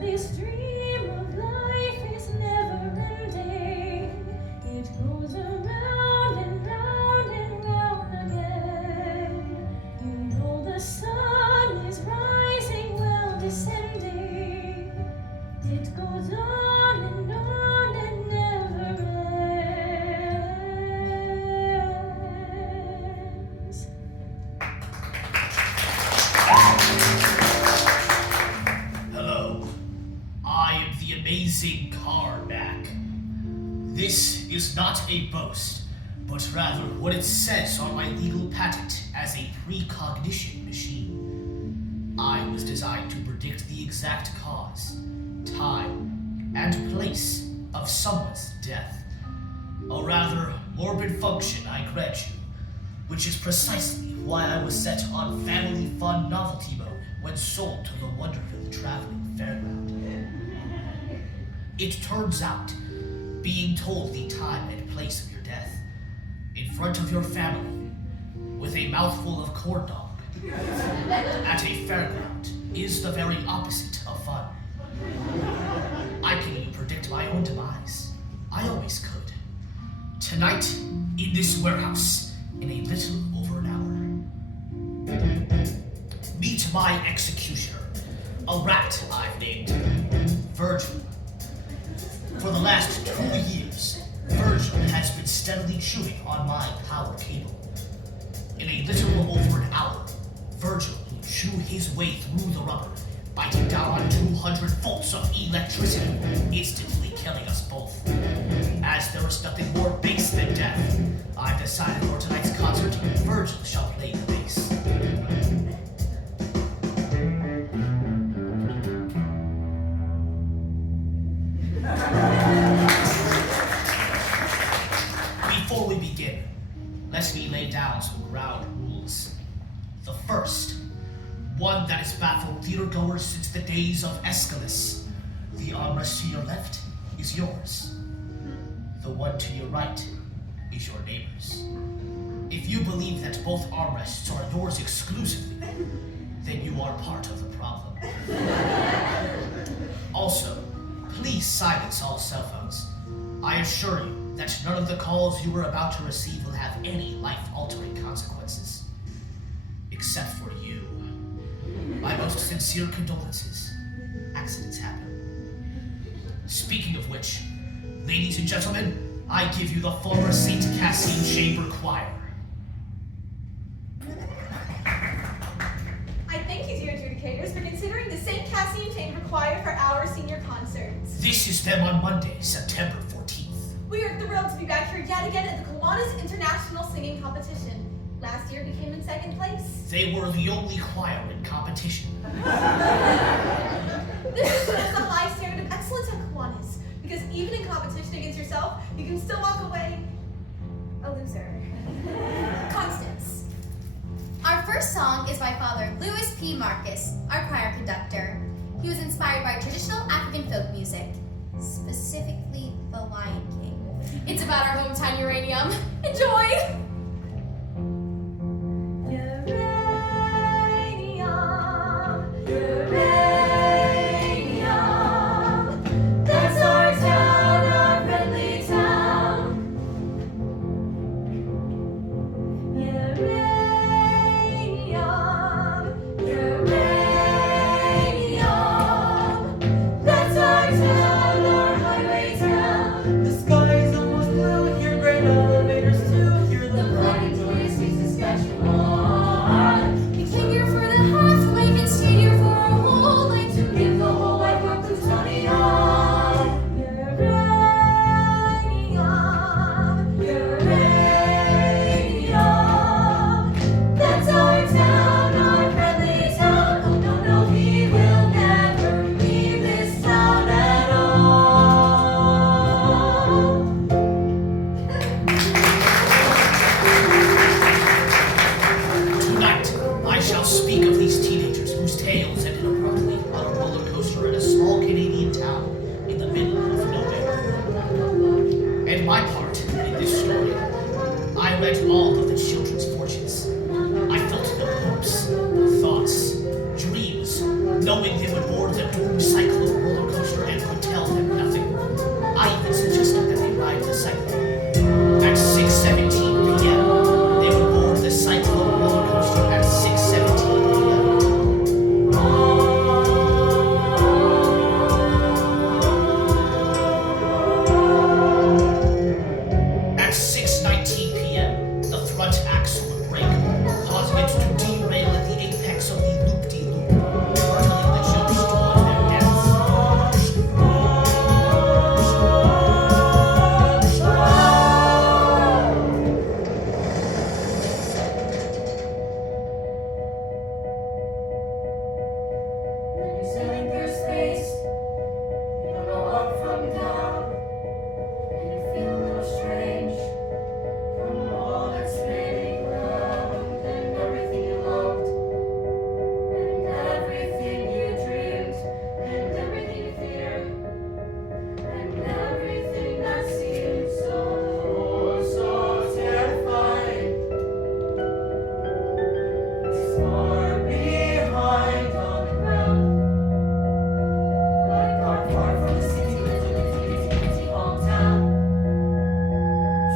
This dream of life is never ending. It goes around and round and round again. You know the sun is rising, well descending. It goes on and never ends. Hello. I am the amazing Karnac. This is not a boast, but rather what it says on my legal patent as a precognition machine. I was designed to predict the exact cause, time, and place of someone's death. A rather morbid function, I grant you, which is precisely why I was set on family fun novelty mode when sold to the Wonderville traveling fairground. It turns out, being told the time and place of your death, in front of your family, with a mouthful of corn dog, at a fairground, is the very opposite of fun. I can even predict my own demise. I always could. Tonight, in this warehouse, in a little over an hour. Meet my executioner, a rat I've named Virgil. For the last 2 years, Virgil has been steadily chewing on my power cable. In a little over an hour, Virgil will chew his way through the rubber, biting down on 200 volts of electricity, instantly killing us both. As there is nothing more base than death, I've decided for tonight's concert, Virgil shall play the bass. Before we begin, let me lay down some ground rules. The first, one that has baffled theatergoers since the days of Aeschylus. The armrest to your left is yours. The one to your right is your neighbor's. If you believe that both armrests are yours exclusively, then you are part of the problem. Also, please silence all cell phones. I assure you that none of the calls you are about to receive will have any life-altering consequences. Except for you. My most sincere condolences. Accidents happen. Speaking of which, ladies and gentlemen, I give you the former St. Cassian Chamber Choir. I thank you, dear adjudicators, for considering the St. Cassian Chamber Choir for our senior concerts. This is them on Monday, September 14th. We are thrilled to be back here yet again at the Kiwanis International Singing Competition. Last year we came in second place. They were the only choir in competition. This shows the high standard of excellence at Kiwanis, because even in competition against yourself, you can still walk away a loser. Constance. Our first song is by Father Louis P. Marcus, our choir conductor. He was inspired by traditional African folk music, specifically the Lion King. It's about our hometown uranium. Enjoy! That's our town, our friendly town. Uranium, that's our town, our highway town. The sky is almost blue, hear great elevators too, hear the did my part in this story. I read all of the children's fortunes. I felt their hopes, thoughts, dreams, knowing they would board the doomed Cyclone roller coaster and could tell them nothing. I even suggested that they ride the Cyclone. At 6:17 p.m., they would board the Cyclone roller coaster at 6:17 p.m. At 6:19 p.m., the front axle would break, causing it to derail at the apex of the loop-de-loop, hurtling the jumps toward their deaths. When you're sailing through space, you don't know up from down, and you feel a little strange from all that's spinning round, and everything you loved, and everything you dreamed, and everything you feared, and everything that seemed so terrifying. It's far behind on the ground. Like far from the city, little hometown.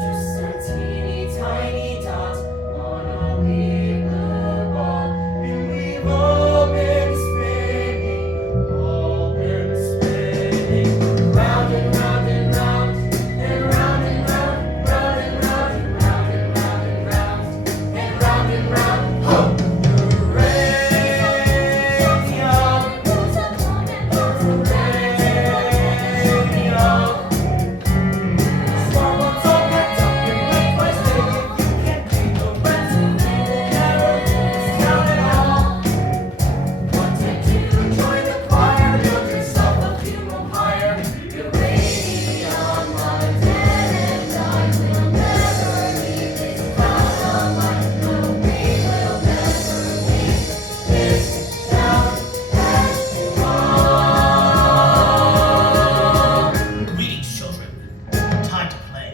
Just a teeny tiny dot on a wee blue ball. And we've all been spinning, round and round and round, and round and round, round and round, and round and round and round, and round and round. Ho! Greetings, children. Time to play.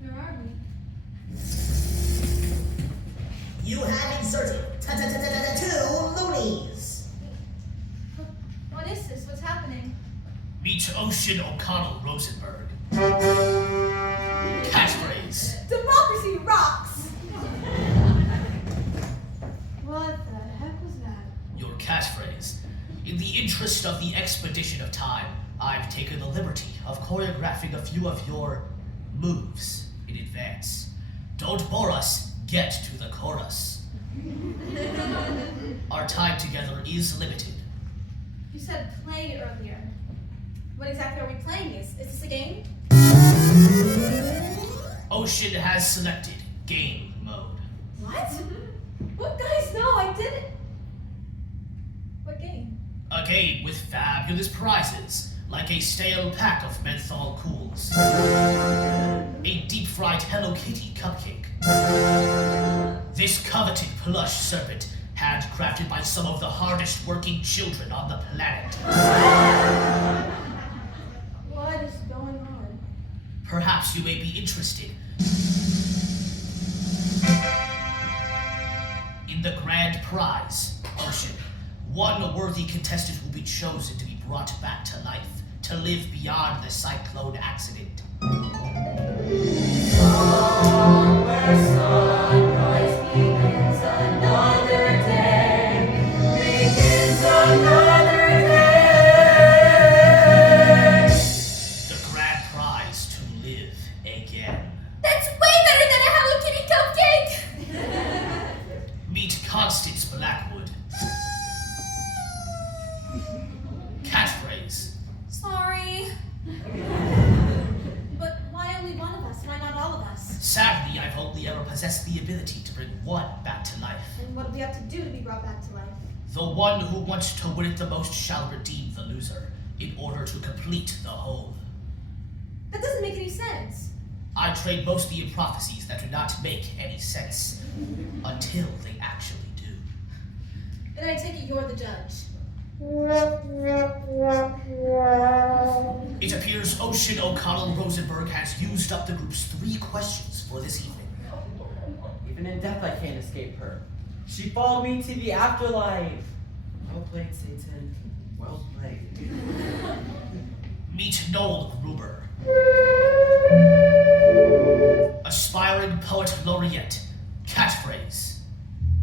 Where are we? You have inserted two loonies. What is this? What's happening? Meet Ocean O'Connell Rosenberg. Catchphrase. Democracy rocks! What the heck was that? Your catchphrase. In the interest of the expedition of time, I've taken the liberty of choreographing a few of your moves in advance. Don't bore us, get to the chorus. Our time together is limited. You said play earlier. What exactly are we playing? Is this a game? Ocean has selected game mode. What? What, guys? No, I didn't. What game? A game with fabulous prizes, like a stale pack of menthol cools, a deep-fried Hello Kitty cupcake, this coveted plush serpent handcrafted by some of the hardest working children on the planet. What is going on? Perhaps you may be interested in the grand prize, Ocean. One worthy contestant will be chosen to be brought back to life, to live beyond the Cyclone accident. Somewhere sunrise begins another day. Begins another day. The grand prize to live again. That's way better than a Hello Kitty cupcake! Meet Constance Blackwood. Catchphrase. Sorry. But why only one of us? Why not all of us? Sadly, I've only ever possessed the ability to bring one back to life. And what do we have to do to be brought back to life? The one who wants to win it the most shall redeem the loser, in order to complete the whole. That doesn't make any sense. I trade mostly in prophecies that do not make any sense until they actually do. Then I take it you're the judge. It appears Ocean O'Connell Rosenberg has used up the group's 3 questions for this evening. Even in death, I can't escape her. She followed me to the afterlife. Well played, Satan. Well played. Meet Noel Gruber. Aspiring poet laureate. Catchphrase.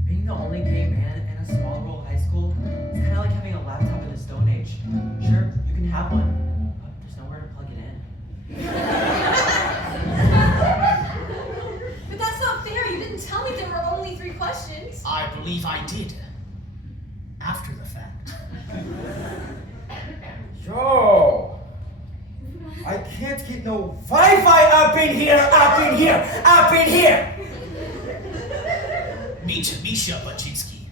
Being the only gay man in a small rural high school is kind of like having a laptop in the Stone Age. Sure, you can have one, but there's nowhere to plug it in. But that's not fair. You didn't tell me there were only 3 questions. I believe I did. After the fact. Yo! I can't get no Wi-Fi up in here, up in here, up in here! Meet Misha Baczynski.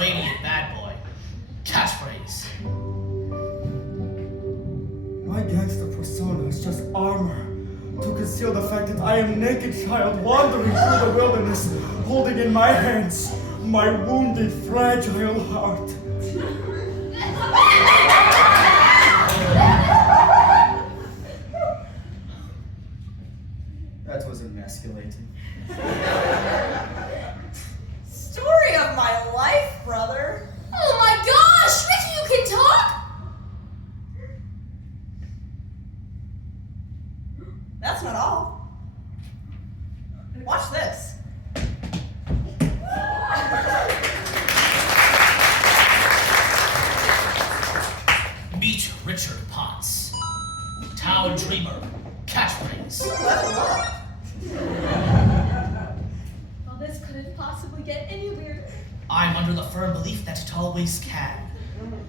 Radiant bad boy. Catchphrase. My gangster persona is just armor to conceal the fact that I am a naked child wandering through the wilderness, holding in my hands my wounded, fragile heart. That was emasculating. Story of my life, brother. Oh my gosh! Ricky, you can talk? That's not all. Watch this. Meet Richard Potts. Town dreamer. Catchphrase. Level up. Well, this couldn't possibly get any weirder. I'm under the firm belief that it always can.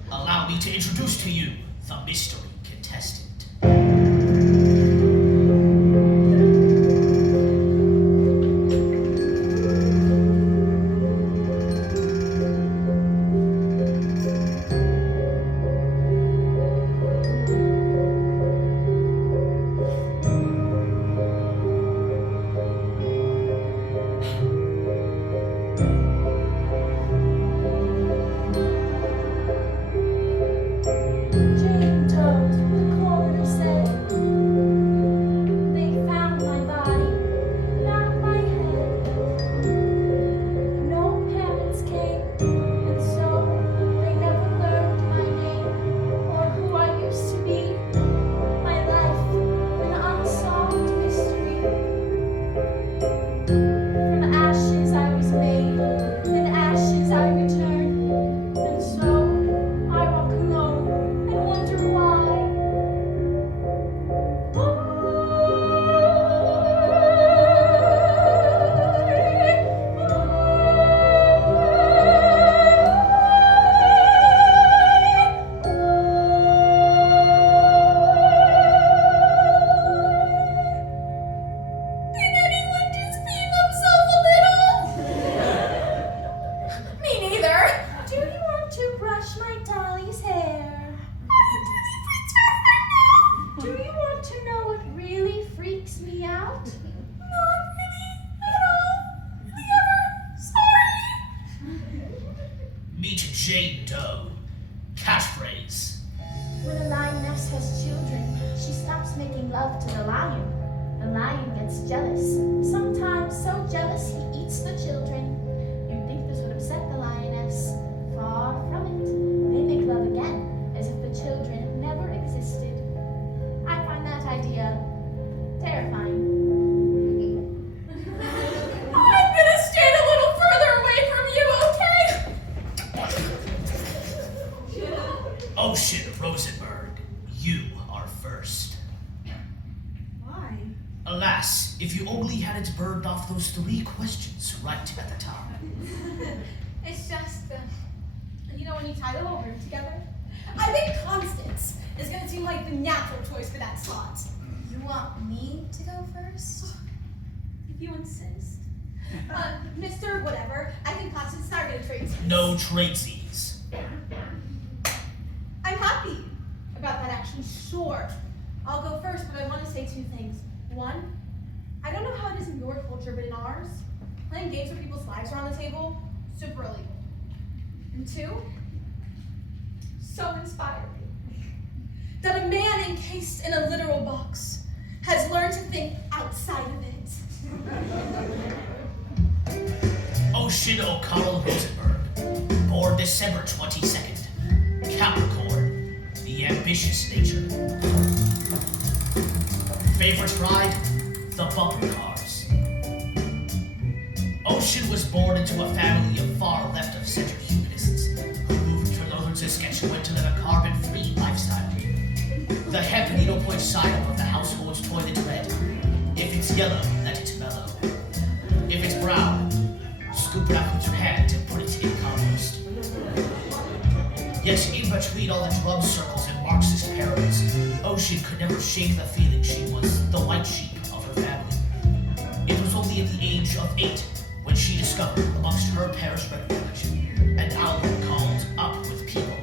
Allow me to introduce to you the mystery contestant. Jade Doe. Catchphrase. When a lioness has children, she stops making love to the lion. The lion gets jealous. Sometimes so jealous he eats the children. You'd think this would upset the lioness. Far from it. They make love again, as if the children never existed. I find that idea terrifying. I'm gonna stand a little further away from you, okay? Ocean Rosenberg, you are first. Why? Alas, if you only hadn't burned off those 3 questions right at the top. It's just, when you tie them over together. I think Constance is going to seem like the natural choice for that slot. You want me to go first? If you insist. Mr. Whatever, I think Constance and I are going to trade. No tradesies. I'm happy about that action, sure. I'll go first, but I want to say two things. One, I don't know how it is in your culture, but in ours, playing games where people's lives are on the table, super illegal. And two, so inspiring. That a man encased in a literal box has learned to think outside of it. Ocean O'Connell Rosenberg, born December 22nd, Capricorn, the ambitious nature. Favorite ride? The bumper cars. Ocean was born into a family of far left of center humanists who moved to northern Saskatchewan to live a carbon-free lifestyle. The hemp needlepoint sign of the household's toilet red. If it's yellow, let it mellow. If it's brown, scoop it up with your hand and put it in compost. Yet in between all the drum circles and Marxist pyramids, Ocean could never shake the feeling she was the white sheep of her family. It was only at the age of 8 when she discovered amongst her parish recollection an album called Up With People.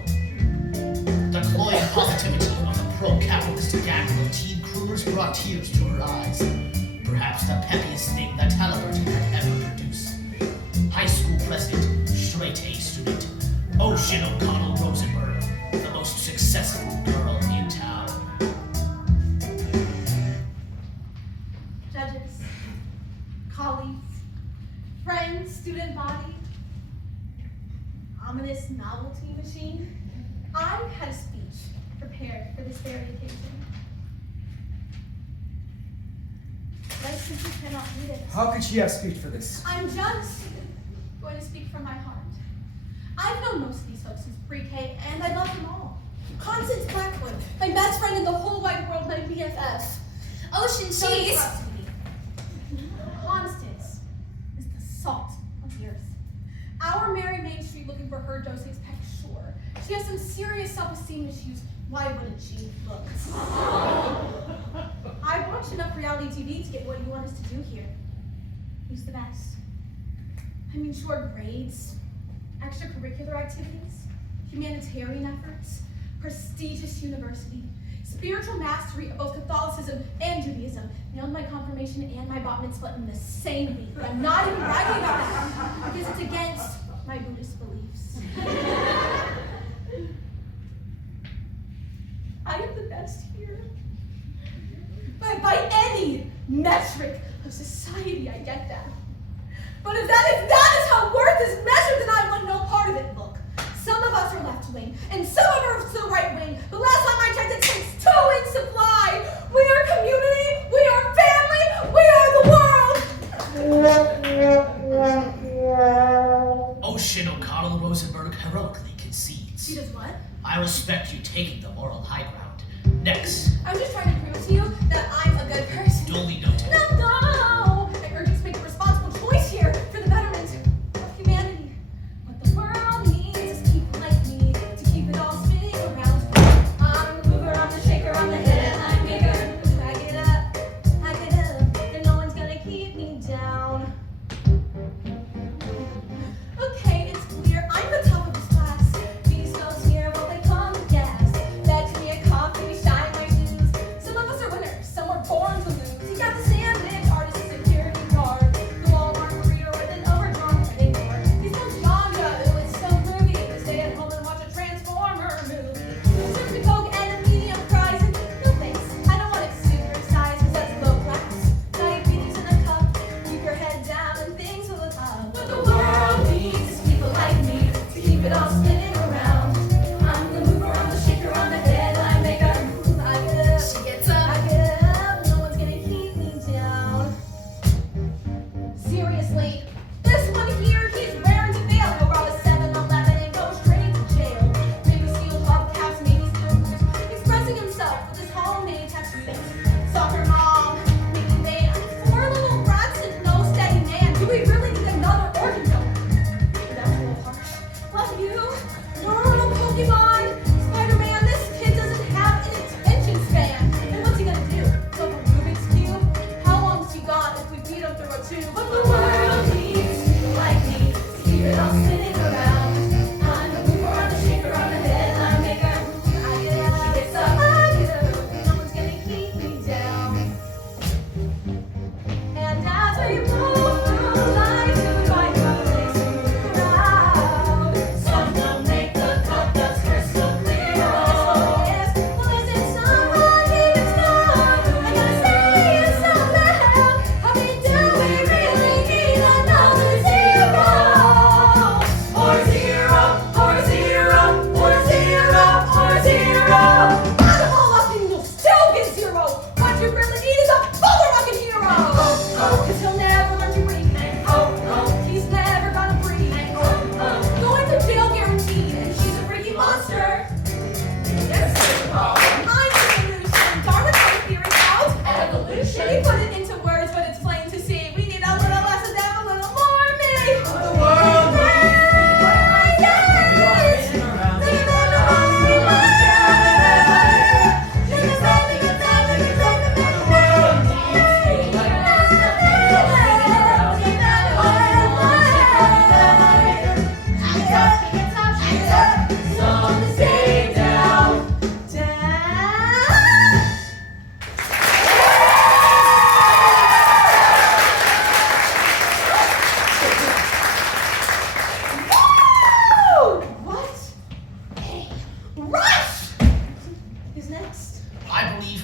The cloying positivity of the pro-capitalist gaggle of teen crooners brought tears to her eyes. Perhaps the peppiest thing that Halliburton had ever produced. High school president, straight A student, Ocean O'Connell Rosenberg, the most successful girl in town. Judges, colleagues, friends, student body, ominous novelty machine. I had a speech prepared for this very occasion. But I simply cannot read it. How could she have speech for this? I'm just going to speak from my heart. I've known most of these folks since pre-K, and I love them all. Constance Blackwood, my best friend in the whole wide world, my BFF. Ocean Don't cheese. interrupt me. Constance is the salt of the earth. Our Mary Main Street looking for her Joseph's Peck Shore. She has some serious self-esteem issues. Why wouldn't she? Look. I've watched enough reality TV to get what you want us to do here. Who's the best? I mean, short grades, extracurricular activities, humanitarian efforts, prestigious university, spiritual mastery of both Catholicism and Judaism, nailed my confirmation and my bat mitzvah in the same week. But I'm not even bragging about that because it's against my Buddhist beliefs. I am the best here. By any metric of society, I get that. But if that is how worth is measured, then I want no part of it. Look, some of us are left wing, and some of us are still right wing. But last time I checked, it takes 2 in supply. We are community, we are family, we are the world. Ocean O'Connell Rosenberg heroically concedes. She does what? I respect you taking the moral high ground. Next, I was just trying to prove to you that I'm a good person. duly noted. No! I urge you to make a responsible choice here for the betterment of humanity. What the world needs is people like me to keep it all spinning around. I'm the mover, I'm the shaker, I'm the headline maker. Back it up, and no one's gonna keep me down. Okay, it's clear I'm the top of this class. These folks here, what they call the gas. Fetch me a coffee, shine my shoes. So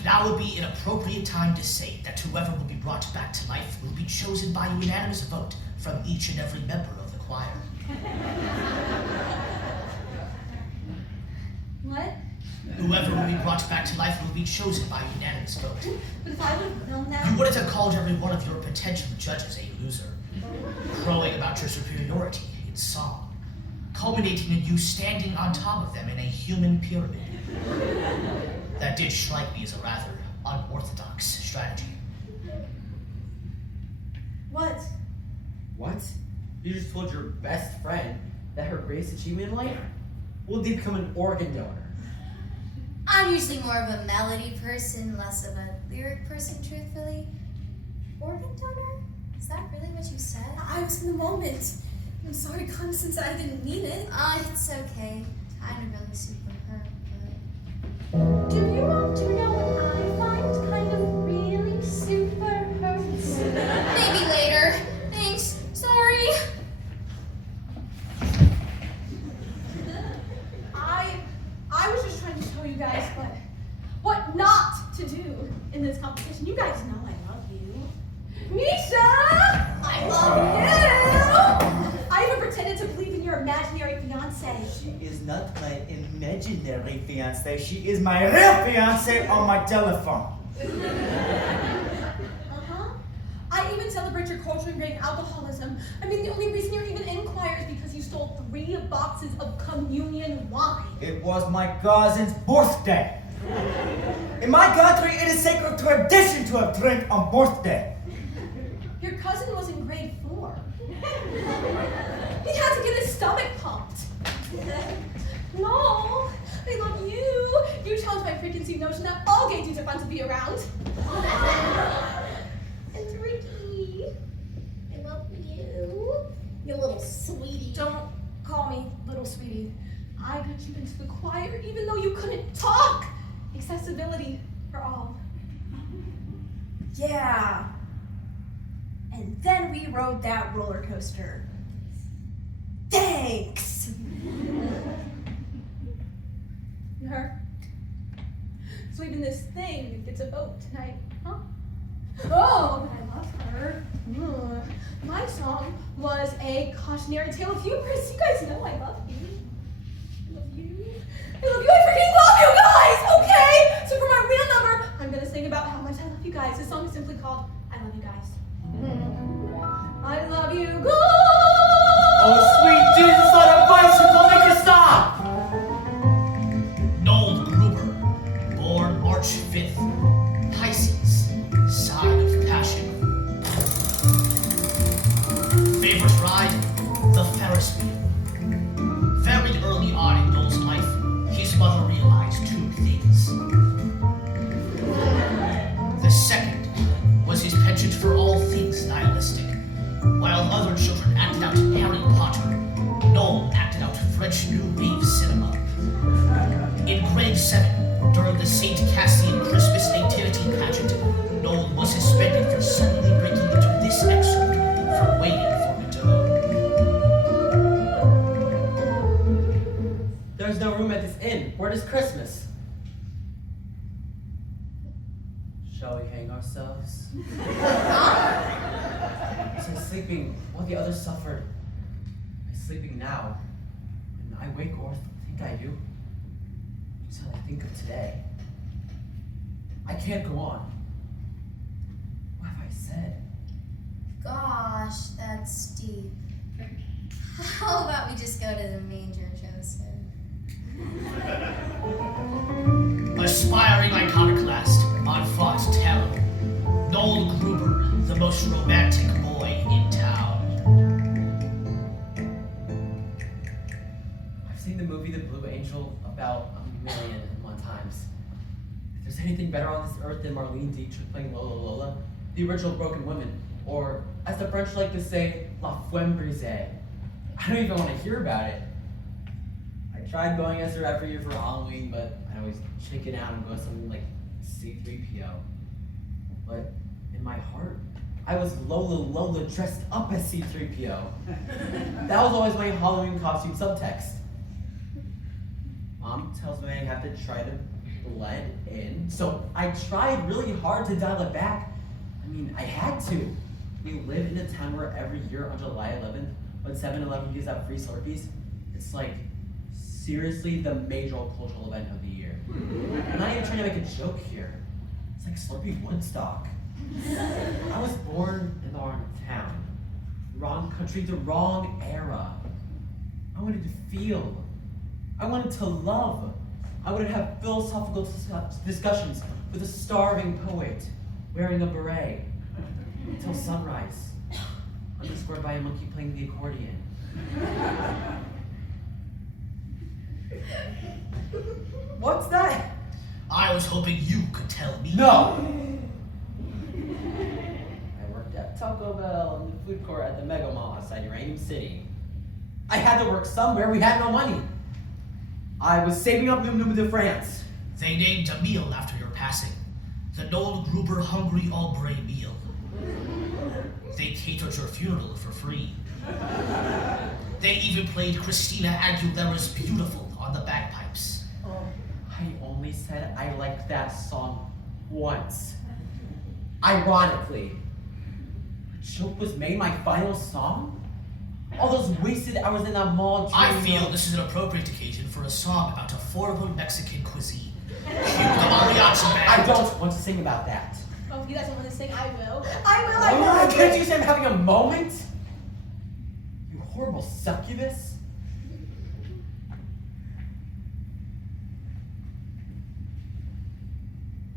Now would be an appropriate time to say that whoever will be brought back to life will be chosen by a unanimous vote from each and every member of the choir. What? Whoever will be brought back to life will be chosen by a unanimous vote. But if I would have known that. You wouldn't have called every one of your potential judges a loser, crowing about your superiority in song, culminating in you standing on top of them in a human pyramid. That did strike me as a rather unorthodox strategy. What? What? You just told your best friend that her greatest achievement in life will be become an organ donor. I'm usually more of a melody person, less of a lyric person, truthfully. Organ donor? Is that really what you said? I was in the moment. I'm sorry, Constance, I didn't mean it. It's okay. Kind of really super hurt, Do you want to know what I find kind of really super hurts? but maybe later. Thanks. Sorry. I was just trying to show you guys what not to do in this competition. You guys know I love you. Misha! I love you! I even pretended to believe in your imaginary fiance. She is not my imaginary fiance. She is my real fiance on my telephone. I even celebrate your culture and great alcoholism. I mean, the only reason you're even in choir is because you stole 3 boxes of communion wine. It was my cousin's birthday. In my country, it is sacred tradition to have drink on birthday. Your cousin was in grade 4. He had to get his stomach pumped. No, I love you. You challenge my preconceived notion that all gay dudes are fun to be around. And Ricky, I love you. You little sweetie. Don't call me little sweetie. I got you into the choir even though you couldn't talk. Accessibility for all. Yeah. And then we rode that roller coaster. Thanks! Her. So even this thing gets a vote tonight, huh? Oh, but I love her. My song was a cautionary tale of hubris. You guys know I love you. I love you. I love you. I freaking love you guys! Okay? So for my real number, I'm gonna sing about how much I love you guys. This song is simply called I Love You Guys. I love you guys! Oh, sweet Jesus on a bicycle, make her stop! Noel Gruber, born March 5th, Pisces, sign of passion. Favorite ride? The Ferris wheel. Very early on in Noel's life, his mother realized 2 things. The second was his penchant for all things nihilistic. While other children acted out Harry Potter, Noel acted out French New Wave cinema. In grade 7, during the St. Cassian Christmas Nativity pageant, Noel was suspended for suddenly breaking into this excerpt from Waiting for Godot. There's no room at this inn. Where is Christmas? Shall we hang ourselves? So sleeping while the others suffered. I'm sleeping now, and I wake or think I do until I think of today. I can't go on. What have I said? Gosh, that's deep. How about we just go to the manger, Joseph? Aspiring iconoclast, enfant terrible, Noel Gruber, the most romantic boy in town. I've seen the movie The Blue Angel about 1,000,001 times. If there's anything better on this earth than Marlene Dietrich playing Lola Lola, the original Broken Women, or as the French like to say, La Femme Brisée. I don't even want to hear about it. I tried going as her every year for Halloween, but I always chicken out and go something like C-3PO. But in my heart, I was Lola dressed up as C-3PO. That was always my Halloween costume subtext. Mom tells me I have to try to blend in, so I tried really hard to dial it back. I mean, I had to. We live in a town where every year on July 11th, when 7-Eleven gives out free Slurpees, it's like seriously the major cultural event of the year. I'm not even trying to make a joke here. It's like Slurpee Woodstock. I was born in the wrong town, wrong country, the wrong era. I wanted to feel. I wanted to love. I wanted to have philosophical discussions with a starving poet wearing a beret until sunrise, underscored by a monkey playing the accordion. What's that? I was hoping you could tell me. No! I worked at Taco Bell in the food court at the Mega Mall outside Uranium City. I had to work somewhere, we had no money. I was saving up Noom Noom de France. They named a meal after your passing. The Noel Gruber Hungry Aubrey meal. They catered your funeral for free. They even played Christina Aguilera's Beautiful on the bagpipes. Oh, I only said I liked that song once. Ironically. A joke was made my final song? All those wasted hours in that mall. I feel this is an appropriate occasion for a song about affordable Mexican cuisine. Cue the mariachi band. I don't want to sing about that. Oh, if he doesn't want to sing, I will. Oh, can't you say I'm having a moment? You horrible succubus.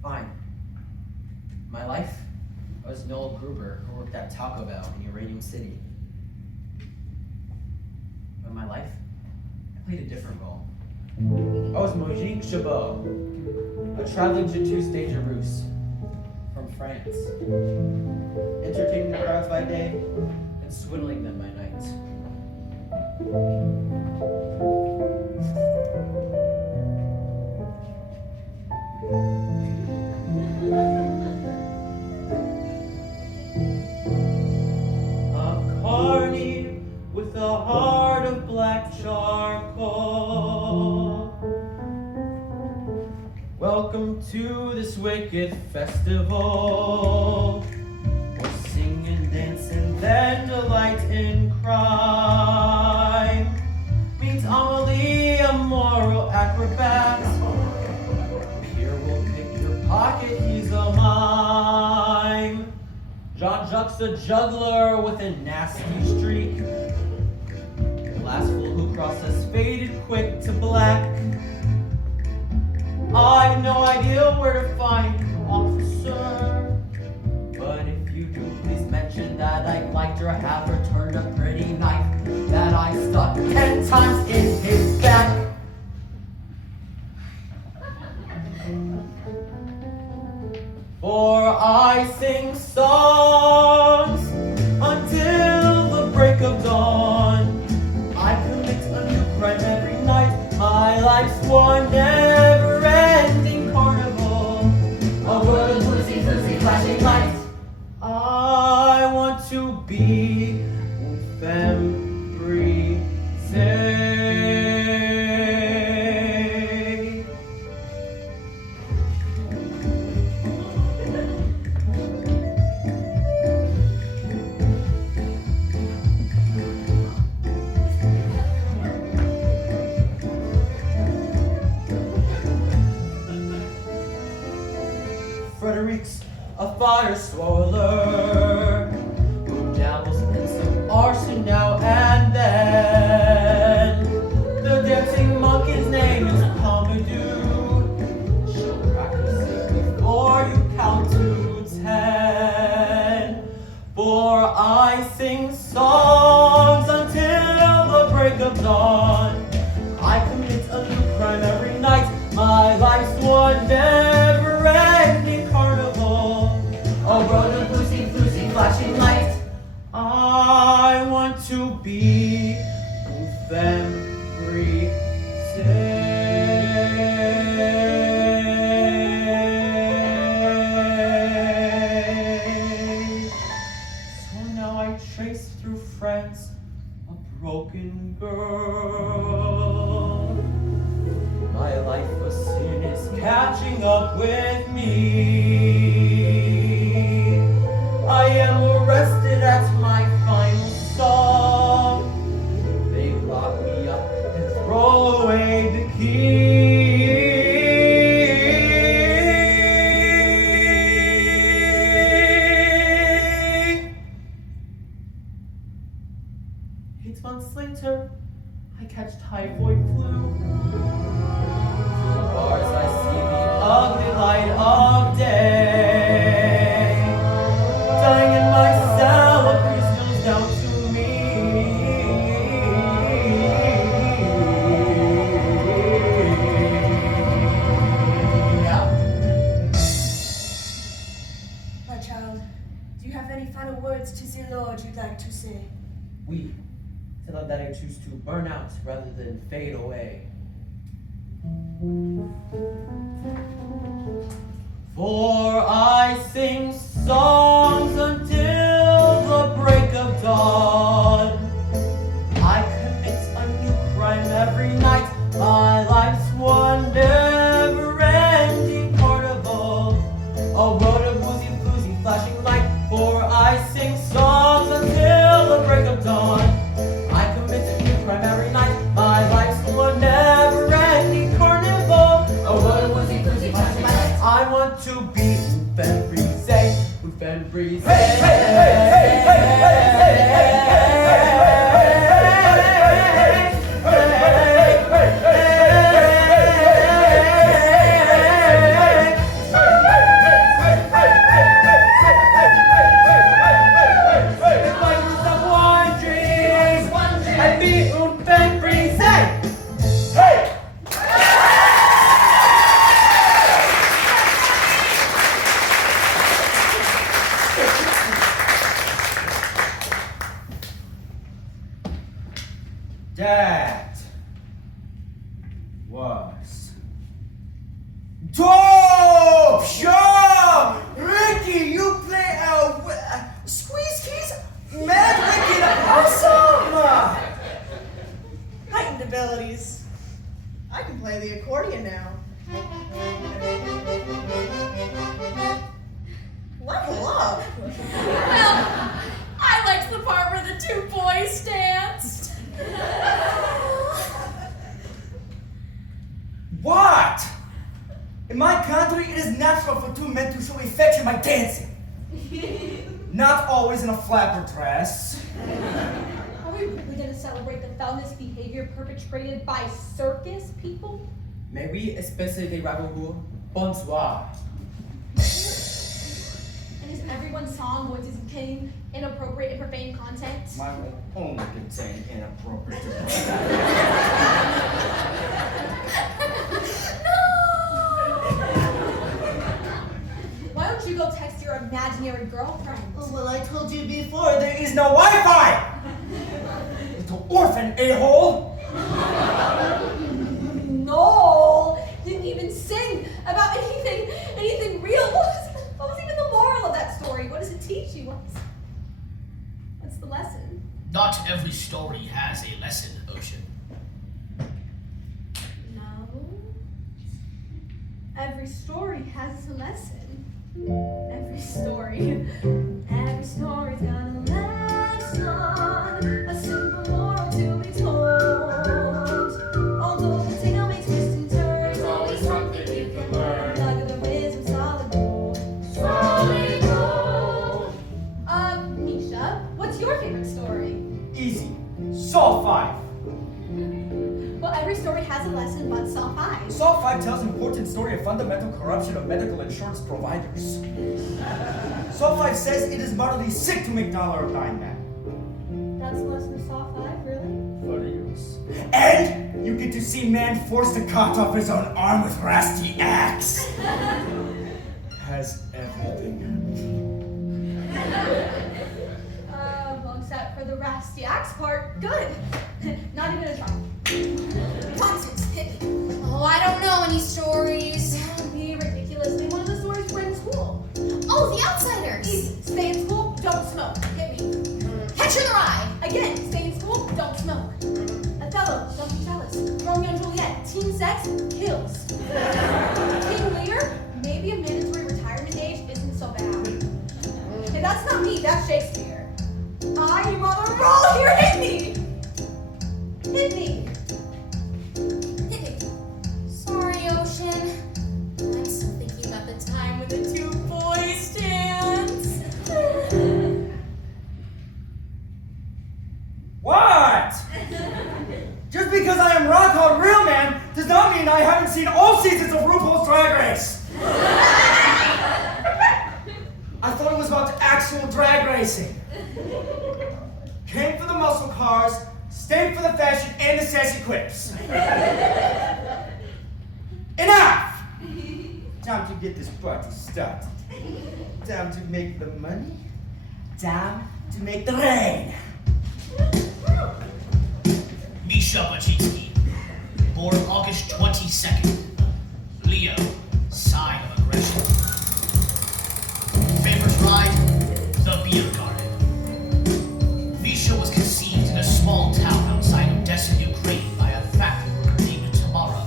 Fine. My life, I was Noel Gruber, who worked at Taco Bell in Uranium City. But in my life, I played a different role. I was Monique Chabot, a traveling Jitu stage Russe from France, entertaining the crowds by day and swindling them by night. A carny with a heart of black charcoal. Welcome to this wicked festival. We'll sing and dance and then delight in crime. Means Amelie, a moral acrobat. Here we'll pick your pocket, he's a mime. Jean-Jacques a juggler with a nasty streak. The last fool who crossed us faded quick to black. I've no idea where to find you, officer. But if you do, please mention that I liked or have returned a pretty knife that I stuck 10 times in his back. For I sing songs until the break of dawn. I commit a new crime every night. My life's one never-ending carnival. A world of woozy, floozy, flashing lights. I want to be femme brisée. Frederick's a fire swallower who dabbles in some arson now and then. The dancing monkey's name is Pompidou. She'll practice it before you count to 10. For I sing songs until the break of dawn. I commit a new crime every night. My life's one never-ending carnival. A world of boozy, floozy, flashing lights. I want to be femme brisée. So now I trace through France a broken girl. My life a sin is catching any final words to the Lord you'd like to say? We tell them that I choose to burn out rather than fade away. For I sing songs until the break of dawn. I commit a new crime every night. My life's one never-ending carnival. A world of woozy floozy flashing light. For I sing songs until the break of dawn. I commit a new crime every night. My life's one never-ending carnival. A world of woozy floozy flashing light. I want to be Ufen Brise, Ufen Brise. Hey, hey, hey, hey, hey, hey, That was dope! Sure! Ricky, you play squeeze keys? Mad Ricky, awesome! Heightened abilities. I can play the accordion now. Level up. Well, I liked the part where the two boys danced. What? In my country, it is natural for two men to show affection by dancing. Not always in a flapper dress. Are we really going to celebrate the foulness behavior perpetrated by circus people? Mais oui, espèce de ragout. Bonsoir. And is everyone's song going to contain inappropriate and profane content? Mine will only contain inappropriate. Why don't you go text your imaginary girlfriend? Well, I told you before, there is no Wi-Fi! Little orphan a-hole! Noel didn't even sing about anything real. What was even the moral of that story? What does it teach you? What's the lesson? Not every story has a lesson, Ocean. No. Every story has a lesson. Every story's got a lesson, a simple moral to be told. Although the tale may twist and turn, there's always something you can learn. Like the wisdom solid gold. Solid gold. Misha, what's your favorite story? Easy. Saw 5. Well, every story has a lesson, but Saw 5. Saw 5 tells an important story of fundamental corruption of medical insurance providers. Saw 5 says it is morally sick to make dollar of dime men. That's the lesson of Saw 5, really? For use. And you get to see man forced to cut off his own arm with rusty axe. Has everything. Well, except for the rusty axe part. Good. Not even a try. Constance, hit me. Oh, I don't know any stories. Don't be ridiculous. Name one of the stories we read in school. Oh, The Outsiders. Easy. Stay in school, don't smoke. Hit me. Catcher in the Rye. Again, stay in school, don't smoke. Othello, don't be jealous. Romeo and Juliet, teen sex kills. King Lear, maybe a mandatory retirement age isn't so bad. And that's not me, that's Shakespeare. I'm on a roll here, hit me! Hit me! Hit me. Sorry, Ocean. I'm still thinking about the time when the two boys danced. What? Just because I am rock hard real man does not mean I haven't seen all seasons of RuPaul's Drag Race. I thought it was about actual drag racing. Came for the muscle cars, stayed for the fashion and the sassy quips. Enough! Time to get this party started. Time to make the money. Time to make the rain. Misha Bachitsky, born August 22nd. Leo, sign of aggression. Favorite ride? The beer garden. Misha was conceived in a small town outside Odessa, Ukraine by a factory worker named Tamara.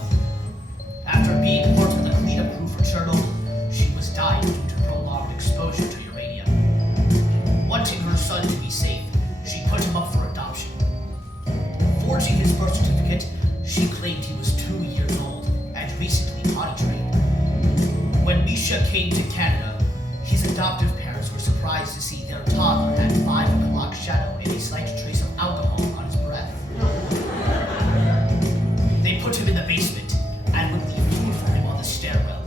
After being part of the cleanup crew for Chernobyl, she was dying due to prolonged exposure to uranium. Wanting her son to be safe, she put him up for adoption. Forging his birth certificate, she claimed he was 2 years old and recently potty trained. When Misha came to Canada, his adoptive parents were surprised to see their toddler had 5 o'clock shadow and a slight trace of alcohol on his breath. They put him in the basement and would leave food for him on the stairwell.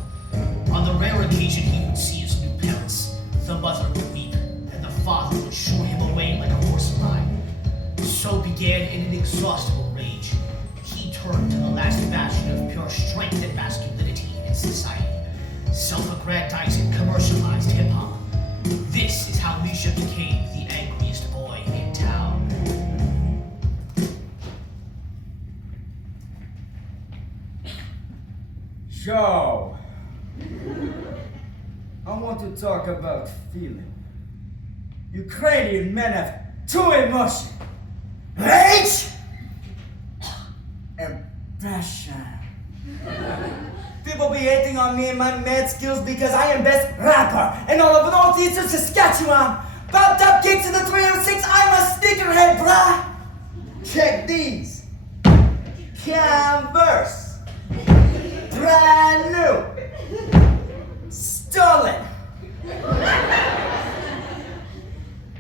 On the rare occasion he would see his new parents, the mother would weep and the father would shoo him away like a horse blind. So began an inexhaustible rage. He turned to the last bastion of pure strength and masculinity in society. Self-aggrandizing commercialized hip-hop. This is how Misha became the angriest boy in town. So, I want to talk about feeling. Ukrainian men have two emotions. Rage and passion. People be hating on me and my mad skills because I am best rapper in all of Northeastern Saskatchewan. Popped up kicks in the 306, I'm a sneakerhead, bruh. Check these. Converse. Brand new. Stolen.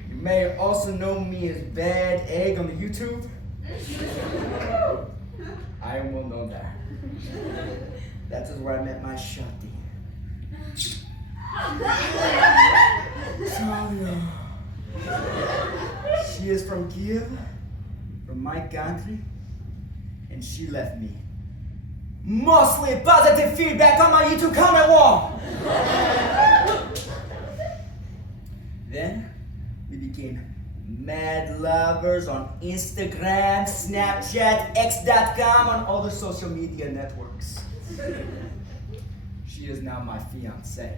You may also know me as Bad Egg on the YouTube. I am well known there. That is where I met my shotty. Talia. She is from Kiev, from my country, and she left me mostly positive feedback on my YouTube comment wall. Then we became mad lovers on Instagram, Snapchat, X.com, on all the social media networks. She is now my fiancée.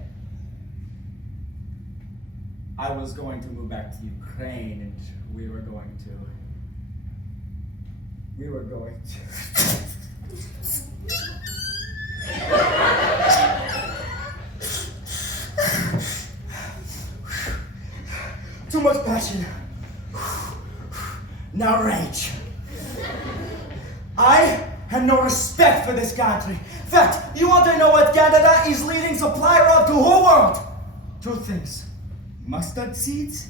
I was going to move back to Ukraine and we were going to Too much passion. Now rage. I have no respect for this country. In fact, you want to know what Canada is leading supplier of to whole world? Two things. Mustard seeds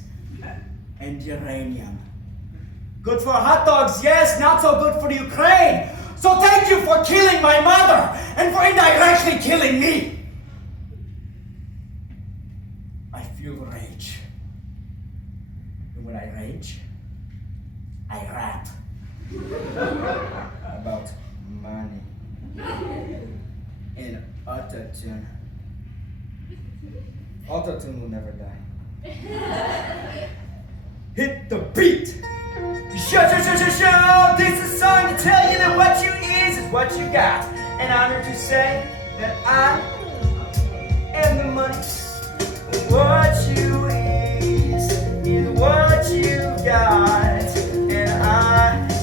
and uranium. Good for hot dogs, yes, not so good for Ukraine. So thank you for killing my mother and for indirectly killing me. I feel rage. And when I rage, I rap about money and autotune. Autotune will never die. Hit the beat! Show! This is a song to tell you that what you is what you got. And I'm here to say that I am the money. What you is what you got. And I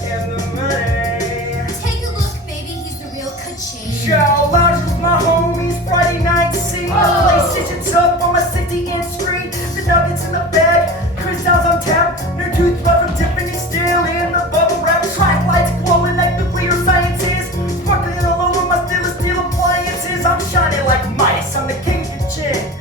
am the money. Take a look, baby, he's the real ka-ching. Show lounge with my homies, Friday night scene. The PlayStation's up on my 60-inch screen. The nuggets in the bag, crystals on tap. New toothbrush from Tiffany still in the bubble wrap. Track lights glowing like nuclear sciences. Sparkling all over my stainless steel appliances. I'm shining like mice, I'm the king of chin.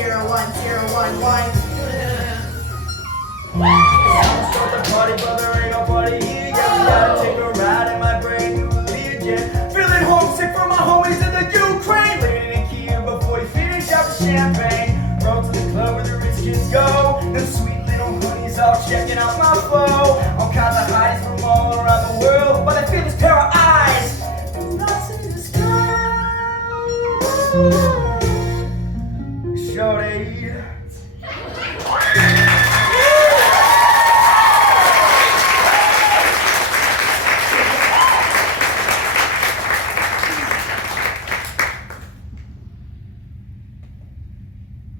01011. Start the party, but there ain't nobody here. Yeah, we gotta take a ride in my brand new Learjet. Feeling homesick for my homies in the Ukraine. Landing in Kiev before we finish out the champagne. Rode to the club where the rich kids go. Them sweet little honeys all checking out my flow. All kinds of highs from all around the world, but I feel this pair of eyes. Do not see the sky. Shorty.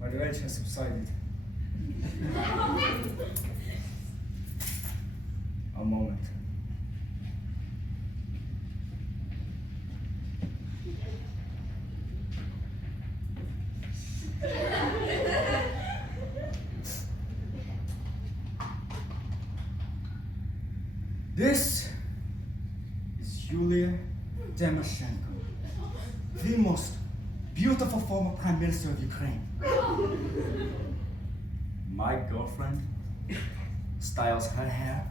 My rage has subsided. A moment. This is Yulia Tymoshenko, the most beautiful former Prime Minister of Ukraine. My girlfriend styles her hair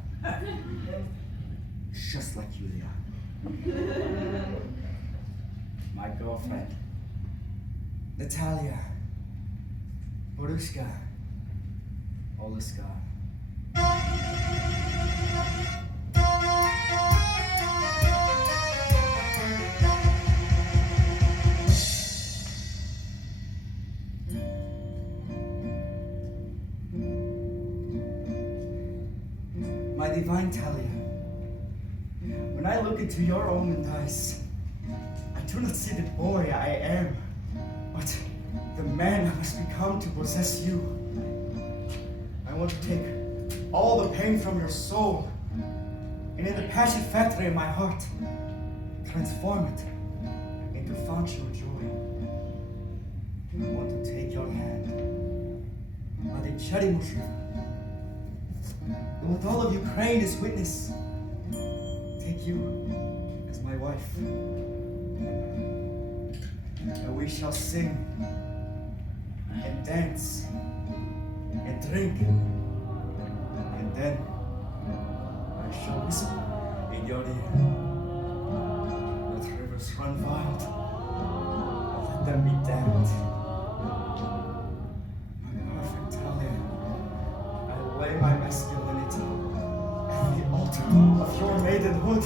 just like Yulia. My girlfriend, Natalia Borushka Oliska. My divine Talia, when I look into your almond eyes, I do not see the boy I am, but the man I must become to possess you. I want to take all the pain from your soul, and in the passion factory in my heart, transform it into fountain of joy. I want to take your hand by the cherry mushroom. And with all of Ukraine as witness, take you as my wife. And we shall sing and dance and drink. And then I shall whisper in your ear. Let rivers run wild and let them be damned. My perfect Talia, I lay my masculinity at the altar of your maidenhood.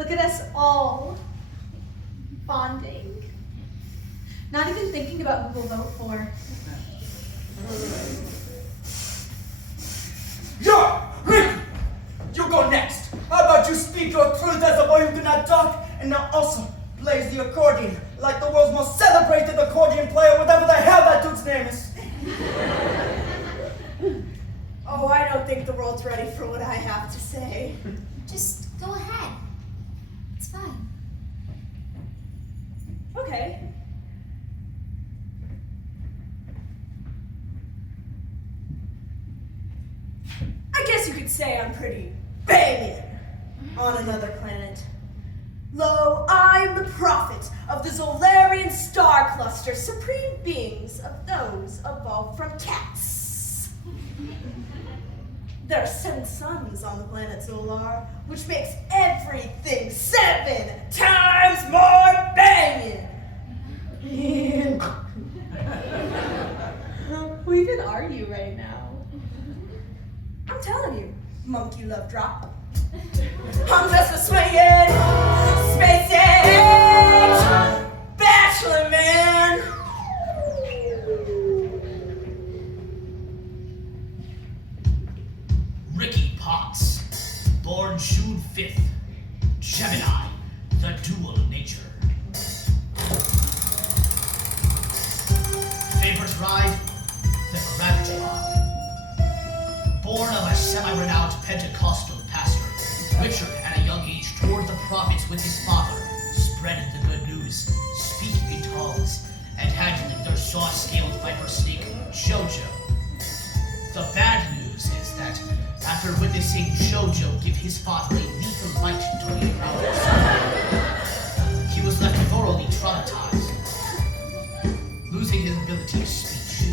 Look at us all bonding. Not even thinking about who we'll vote for. Yeah! Rick! You go next. How about you speak your truth as a boy who cannot talk, and now also plays the accordion like the world's most celebrated accordion player, whatever the hell that dude's name is. Oh, I don't think the world's ready for what I have to say. Just go ahead. It's fine. Okay. I guess you could say I'm pretty banging on another planet. Lo, I am the prophet of the Zolarian star cluster, supreme beings of those evolved from cats. There are 7 suns on the planet Zolar, which makes everything 7 times more banging. Who even are you right now? I'm telling you, monkey love drop. I'm just a swinging, space age bachelor man. Ricky Potts, born June 5th, Gemini, the dual nature. Favorite ride? The Gravity Rod. Born of a semi-renowned Pentecostal pastor, Richard at a young age toured the prophets with his father, spreading the good news, speaking in tongues, and handling their saw-scaled viper snake, Jojo. The bad news is that after witnessing Jojo give his father a lethal bite during a round, he was left thoroughly traumatized, losing his ability to speech.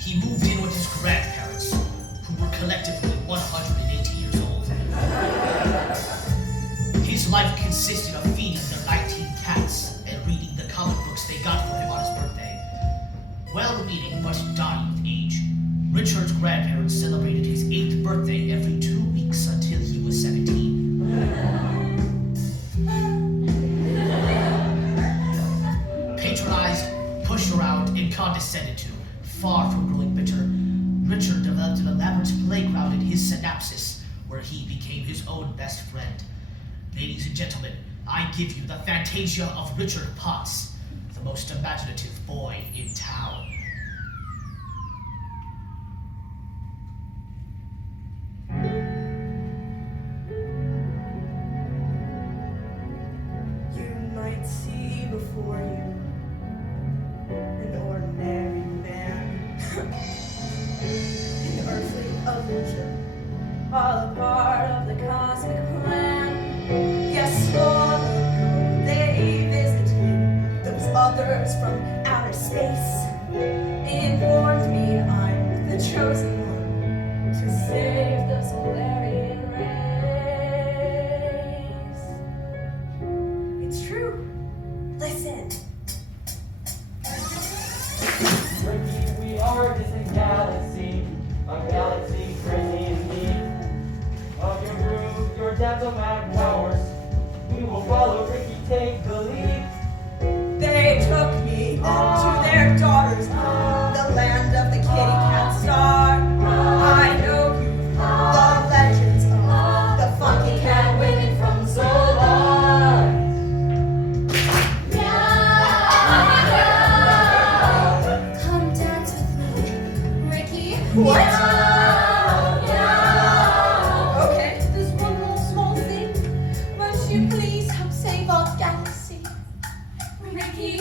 He moved in with his grandparents, who were collectively 180 years old. His life consisted of feeding the 19 cats and reading the comic books they got for him on his birthday. Well-meaning but dying with age, Richard's grandparents celebrated his 8th birthday every 2 weeks until he was 17. Patronized, pushed around, and condescended to, far from growing bitter, Richard developed an elaborate playground in his synapses, where he became his own best friend. Ladies and gentlemen, I give you the Fantasia of Richard Potts, the most imaginative boy in town. You might see before you an ordinary man, an earthly illusion, all a part of the cosmic plan. Yes, long ago they visited those others from outer space, informed me I'm the chosen one to save the Solarian race. It's true. Listen. Ricky, we are a distant galaxy, a galaxy crazy indeed. Of your groove, your diplomatic powers, we will follow Ricky, take the lead. They took me to their daughters, the land of the kitty cat star. I know you, the legends of the funky cat women from Zolar. Come dance with me, Ricky. What? Okay, there's one more small thing. Won't you please help save our galaxy? Ricky?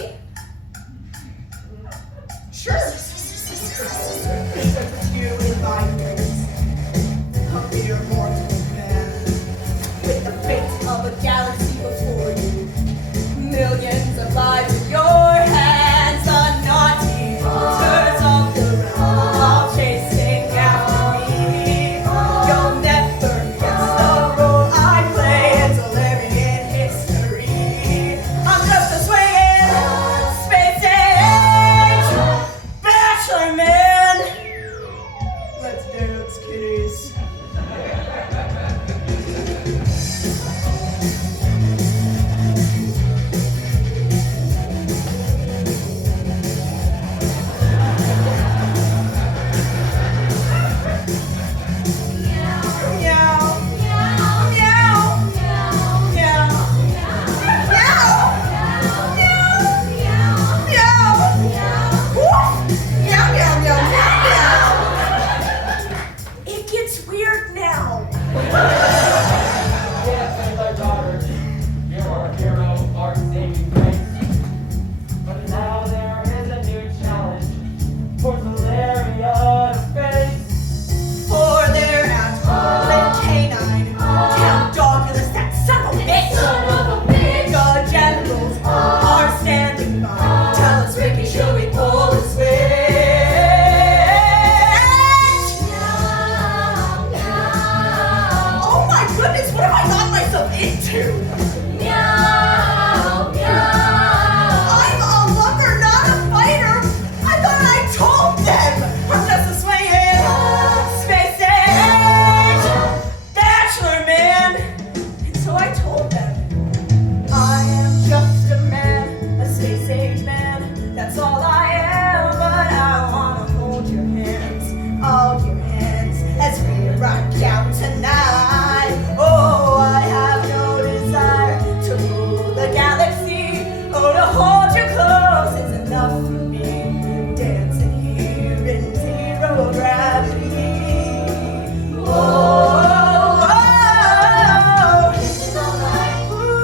too. Meow, meow. I'm a lover, not a fighter. I thought I told them. I'm just a swinging space age bachelor man. And so I told them, I am just a man, a space age man. That's all I am, but I wanna hold your hands, all your hands, as we rock out tonight. Oh, I have no desire to rule the galaxy. Oh, to hold you close is enough for me. Dancing here in zero gravity. Oh, oh, oh. Dancing all night,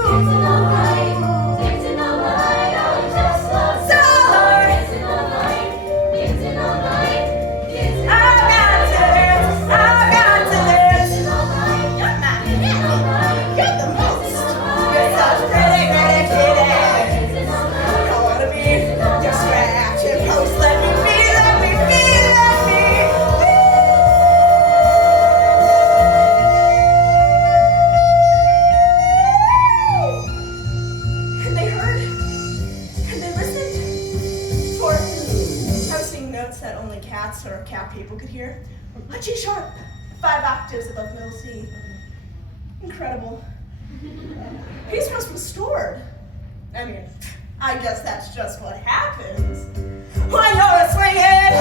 dancing all night, dancing all night. Oh, just love So hard. dancing all night, dancing all night, dancing all I've got to dance, I've got to dance. dancing all night, You're my dancing all night, You're the most. You're such pretty, pretty kitty. dancing all night. I wanna be your scratching post. Let me be, let me be, let me be. And they heard, and they listened. For I was singing notes that only cats or cat people could hear. A G sharp, 5 octaves above middle C. Incredible. Peace was restored. I mean, I guess that's just what happens when you're a swinging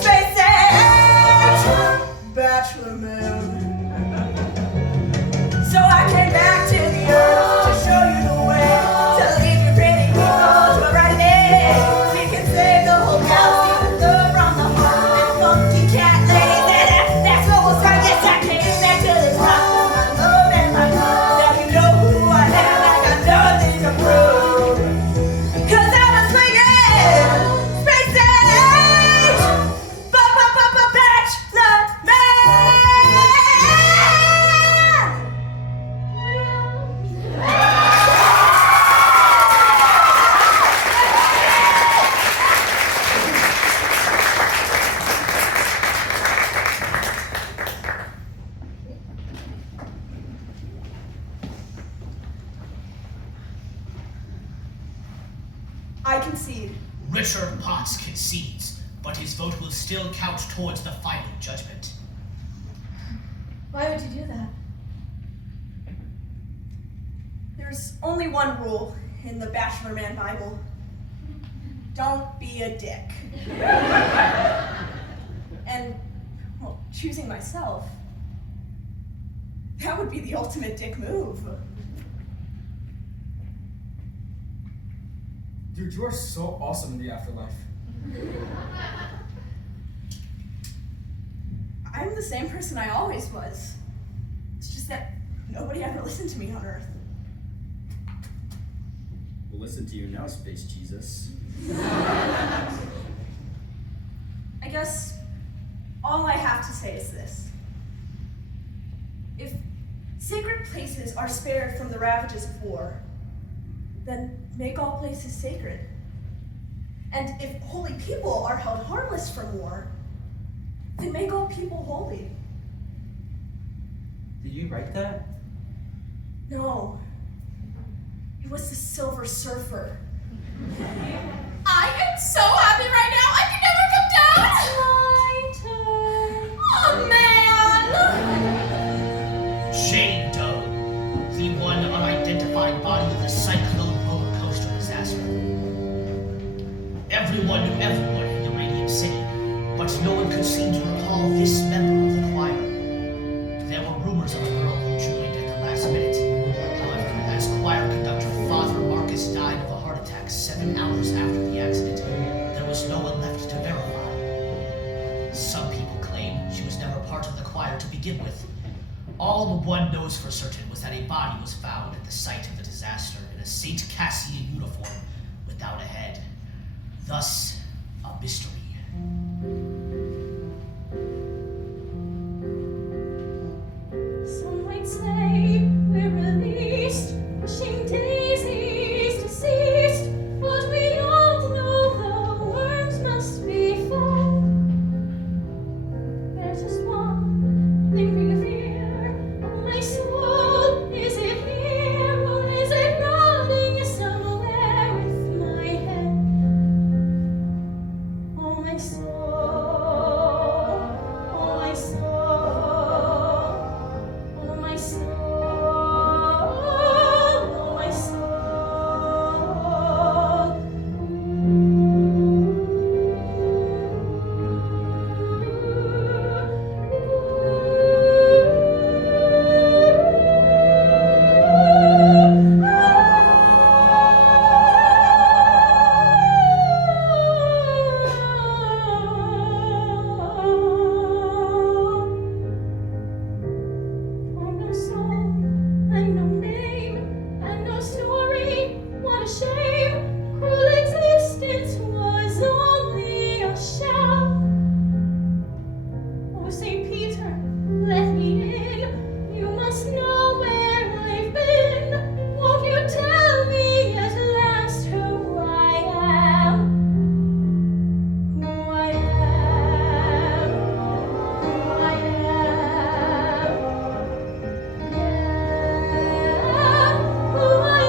space age bachelor man. So I came back to the earth to show you the way, to lead you pretty people to a bright day. We can save the whole galaxy with love from the heart and funky cat ladies. And that's what we'll start. Yes, I came back to this rock with my love and my love. Now you know who I am. I got nothing to prove. 'Cause I'm a swinging space age bachelor man. I concede. Richard Potts concedes, but his vote will still count towards the final judgment. Why would you do that? There's only one rule in the Bachelor Man Bible. Don't be a dick. And, well, choosing myself, that would be the ultimate dick move. Dude, you are so awesome in the afterlife. I'm the same person I always was. It's just that nobody ever listened to me on Earth. We'll listen to you now, Space Jesus. I guess all I have to say is this. If sacred places are spared from the ravages of war, then make all places sacred. And if holy people are held harmless from war, then make all people holy. Did you write that? No, it was the Silver Surfer. I am so happy right now. I can never come down. Oh man. Jade Doe, the one unidentified body of the Cyclone roller coaster disaster. Everyone knew everyone in the Radiant City, but no one could seem to recall this member of the choir. There were rumors of a girl who joined at the last minute. However, as choir conductor Father Marcus died of a heart attack 7 hours after the accident, there was no one left to verify. Some people claim she was never part of the choir to begin with. All one knows for certain was that a body was found at the site of the disaster in a St. Cassian uniform without a head. Thus, a mystery. Some might say we're released, wishing daisies deceased, but we all know the worms must be fed. There's just one lingering fear of my soul. Is it here? shame. Cruel existence was only a shell. Oh, St. Peter, let me in. You must know where I've been. Won't you tell me at last who I am? Who I am? Who I am? Yeah, who I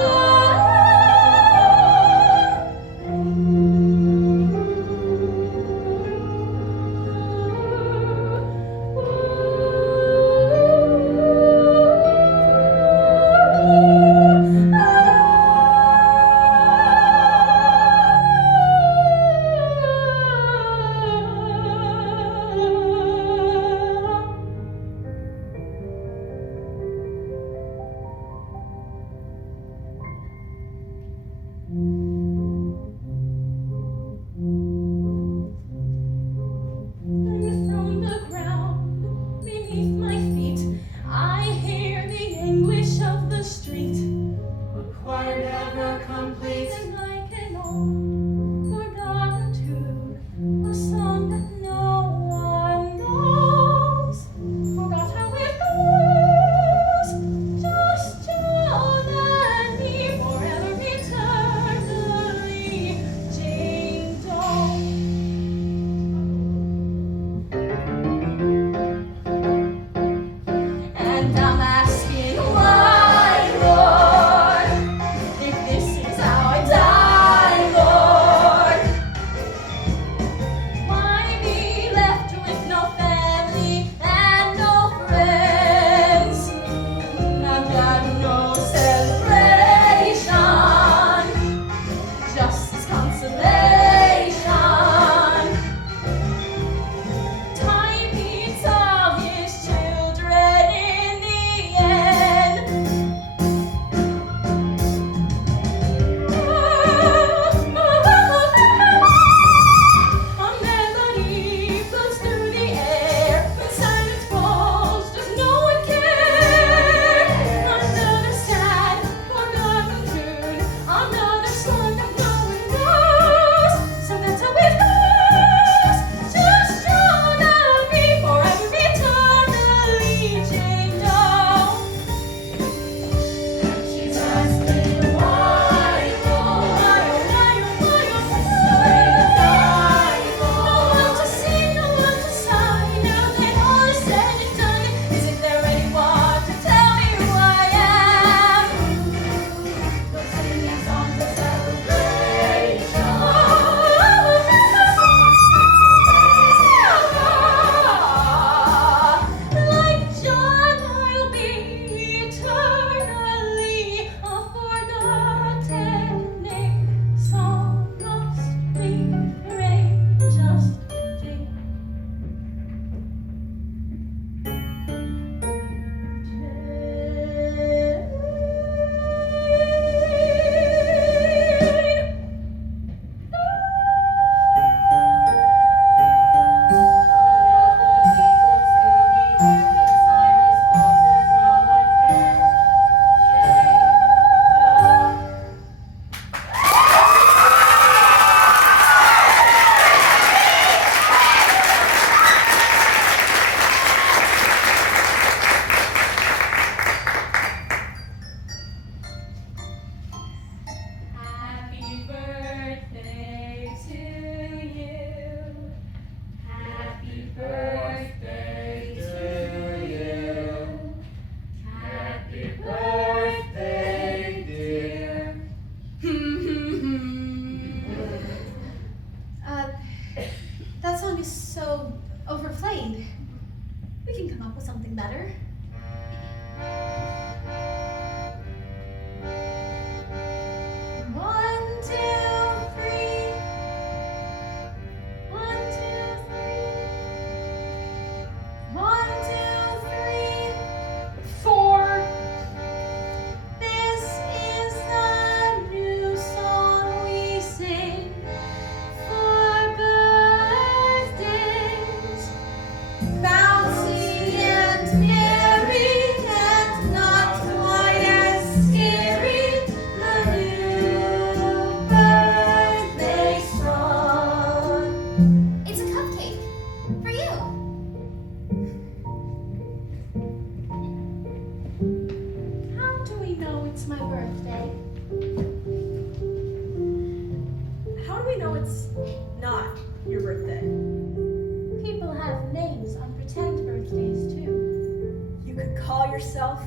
And from the ground beneath my feet, I hear the anguish of the street. Required ever complete. And like an old forgotten tune, a song that no one knows. Forgot how it goes. Just you and me, forever eternally. Jane Doe. And I'm asking why, Lord, if this is how I die. my birthday. How do we know it's not your birthday? People have names on pretend birthdays too. You could call yourself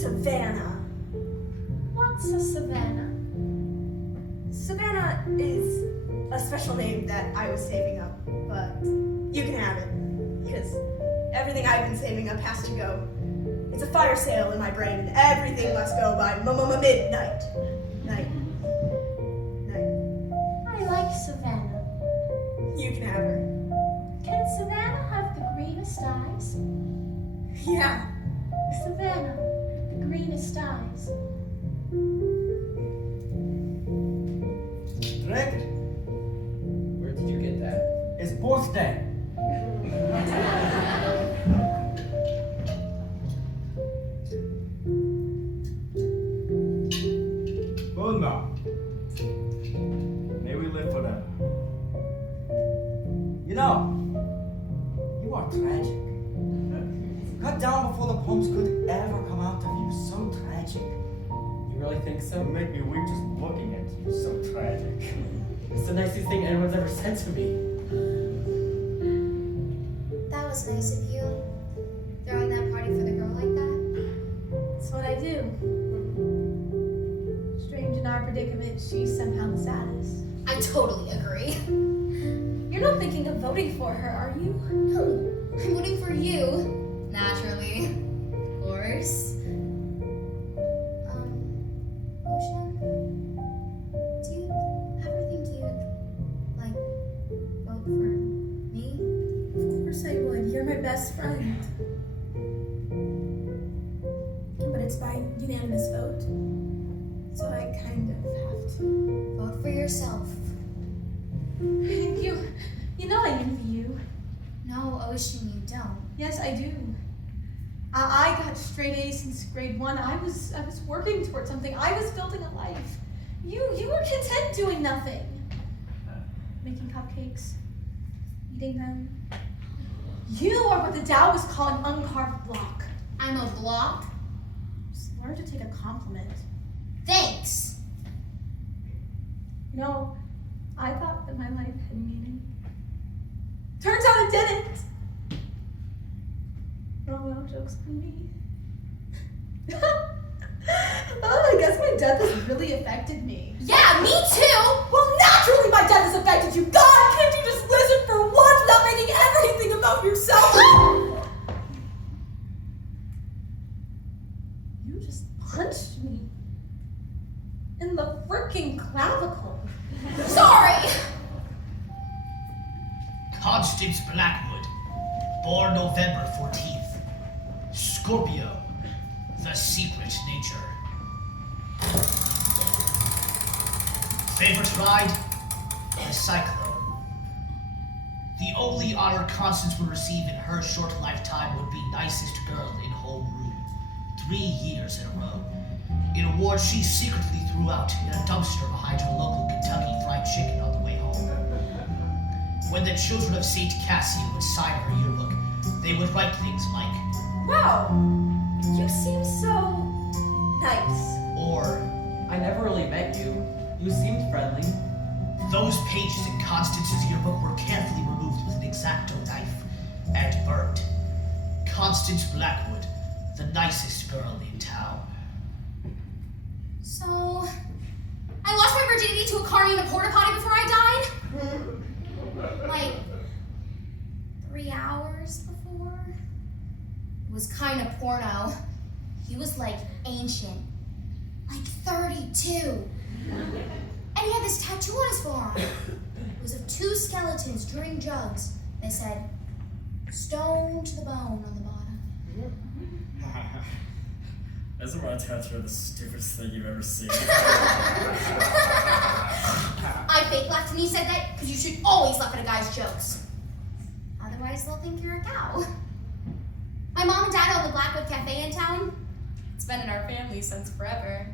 Savannah. What's a Savannah? Savannah is a special name that I was saving up, but you can have it, because everything I've been saving up has to go. It's a fire sale in my brain, and everything must go by midnight. Night. I like Savannah. You can have her. Can Savannah have the greenest eyes? Yeah. Savannah, the greenest eyes. Rick, Where did you get that? it's birthday. Well, no. May we live forever. You know, you are tragic. Cut down before the poems could ever come out of you. So tragic. You really think You so? make me weak just looking at you. So tragic. It's the nicest thing anyone's ever said to me. That was nice of you. Throwing that party for the girl like that. That's what I do. Strange in our predicament, she's somehow the saddest. I totally agree. You're not thinking of voting for her, are you? No, I'm voting for you. Naturally. Of course. Ocean, do you ever think you'd, like, vote for me? Of course I would. You're my best friend. But it's by unanimous vote. So I kind of have to. Vote for yourself. You know I envy you. No, Ocean, you don't. Yes, I do. I got straight A's since grade 1. I was working towards something. I was building a life. You were content doing nothing. Making cupcakes, eating them. You are what the Taoists call an uncarved block. I'm a block? Just learn to take a compliment. Thanks. You know, I thought that my life had meaning. Turns out it didn't. Oh well, joke's on me. Oh, I guess my death has really affected me. Yeah, me too! Well, naturally my death has affected you. God, can't you just listen for once without making everything about yourself? You just punched me in the freaking clavicle. Sorry! Constance Blackwood, born November 14th. Scorpio, the secret nature. Favorite ride? The Cyclone. The only honor Constance would receive in her short lifetime would be nicest girl in homeroom, 3 years in a row. An award she secretly threw out in a dumpster behind her local Kentucky Fried Chicken on the way home. When the children of St. Cassian would sign her yearbook, they would write things like, Wow, you seem so nice. or, I never really met you. You seemed friendly. those pages in Constance's yearbook were carefully removed with an X-Acto knife and burned. Constance Blackwood, the nicest girl in town. So, I lost my virginity to a carny in a porta potty before I died? Like, 3 hours before? It was kind of porno. He was like ancient. Like 32. And he had this tattoo on his forearm. It was of 2 skeletons drinking jugs. They said, "Stone to the bone" on the bottom. Isn't my tattoo the stupidest thing you've ever seen? I fake laughed when he said that because you should always laugh at a guy's jokes. Otherwise, they'll think you're a cow. My mom and dad own the Blackwood Cafe in town. It's been in our family since forever.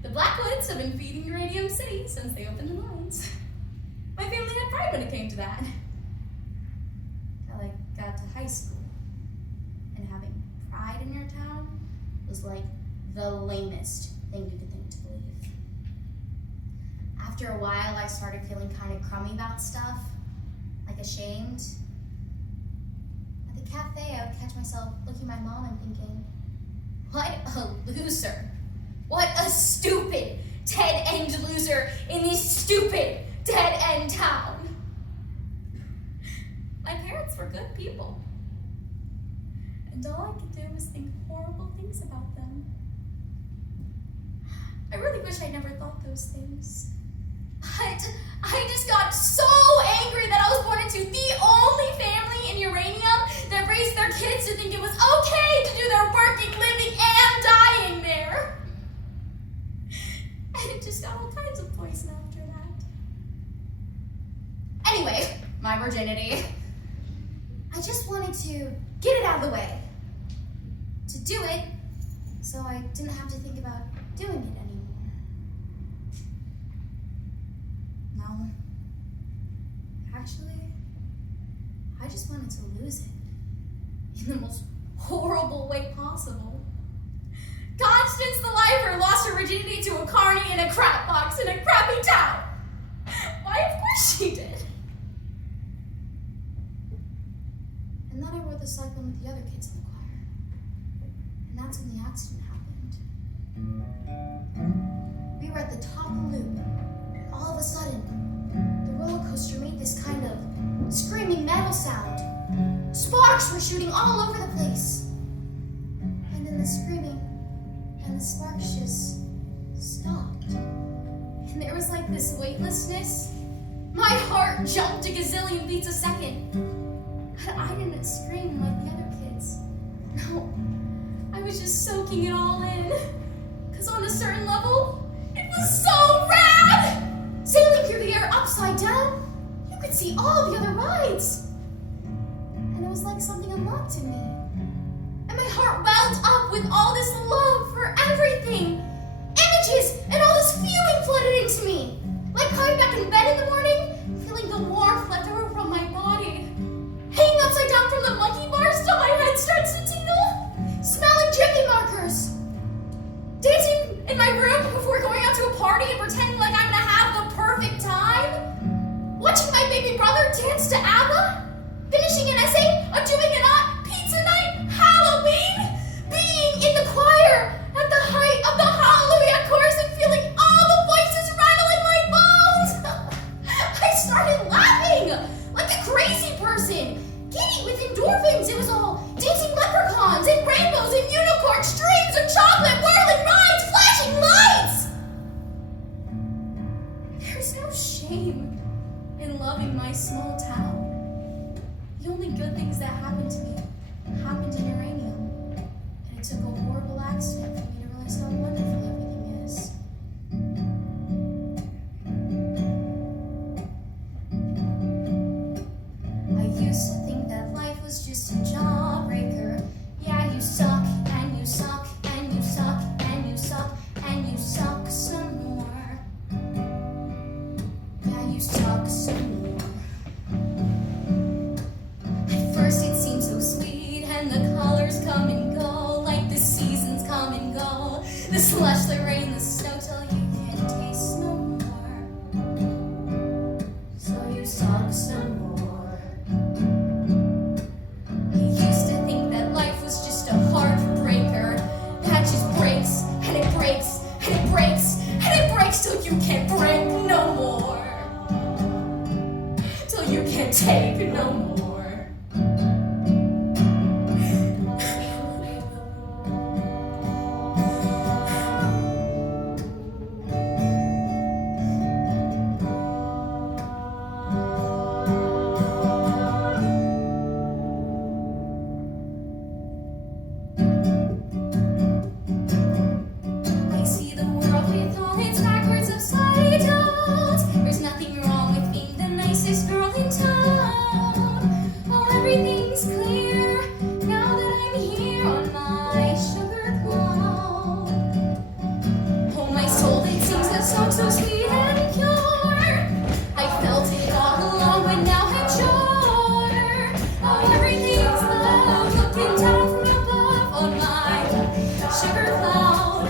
The Blackwoods have been feeding Uranium City since they opened the loans. My family had pride when it came to that. Till I got to high school. And having pride in your town was like the lamest thing you could think to believe. After a while, I started feeling kind of crummy about stuff, like ashamed. At the cafe, I would catch myself looking at my mom and thinking, what a loser. What a stupid, dead-end loser in this stupid, dead-end town. My parents were good people. And all I could do was think horrible things about them. I really wish I never thought those things. But I just got so angry that I was born into the only family in uranium that raised their kids to think it was okay to do their working, living, and dying there. And it just got all kinds of poison after that. Anyway, my virginity. I just wanted to get it out of the way. To do it so I didn't have to think about doing it anymore. No. Actually, I just wanted to lose it. In the most horrible way possible. Constance the lifer lost her virginity to a carny in a crap box in a crappy town. Why, of course she did. And then I rode the Cyclone with the other kids in the choir. And that's when the accident happened. We were at the top of the loop, and all of a sudden, the roller coaster made this kind of screaming metal sound. Sparks were shooting all over the place. And then the screaming and the sparks just stopped. And there was like this weightlessness. My heart jumped a gazillion beats a second. But I didn't scream like the other kids. No, I was just soaking it all in. Because on a certain level, it was so rad! Sailing through the air upside down, you could see all the other rides. And it was like something unlocked in me. And my heart welled up with all this love for everything. Images and all this feeling flooded into me. Like coming back in bed in the morning, feeling the warmth left over from my body. Hanging upside down from the monkey bars till my head starts to tingle. Smelling Jiffy markers. Dancing in my room before going out to a party and pretending like I'm gonna have the perfect time. Watching my baby brother dance to ABBA. Finishing an essay on doing it on pizza night, Halloween. Being in the choir at the height of the Hallelujah chorus and feeling all the voices rattle in my bones. I started laughing like a crazy person. Giddy with endorphins. It was all dancing leprechauns and rainbows and unicorns, streams of chocolate, whirling rides, flashing lights. There's no shame in loving my small town. The only good things that happened to me happened in uranium. And it took a horrible accident for me to realize how wonderful everything is. I used to think that life was just a jawbreaker. Yeah, you suck, and you suck, and you suck, and you suck, and you suck some more. Yeah, you suck some more. At first it seemed so sweet, and the colors come and go, like the seasons come and go. The slush, the rain, the snow, till you can't taste no more. So you suck some more. I used to think that life was just a heartbreaker that just breaks, and it breaks, and it breaks, and it breaks till you can't break no more. Till you can't take no more. I see the world with all its backwards upside down. There's nothing wrong with being the nicest girl in town. Oh, everything's clear now that I'm here on my sugar cloud. Oh, my soul, it sings a song so sweet and pure. I felt it all along, but now I'm sure. Oh, everything's love, looking down from above on my sugar cloud.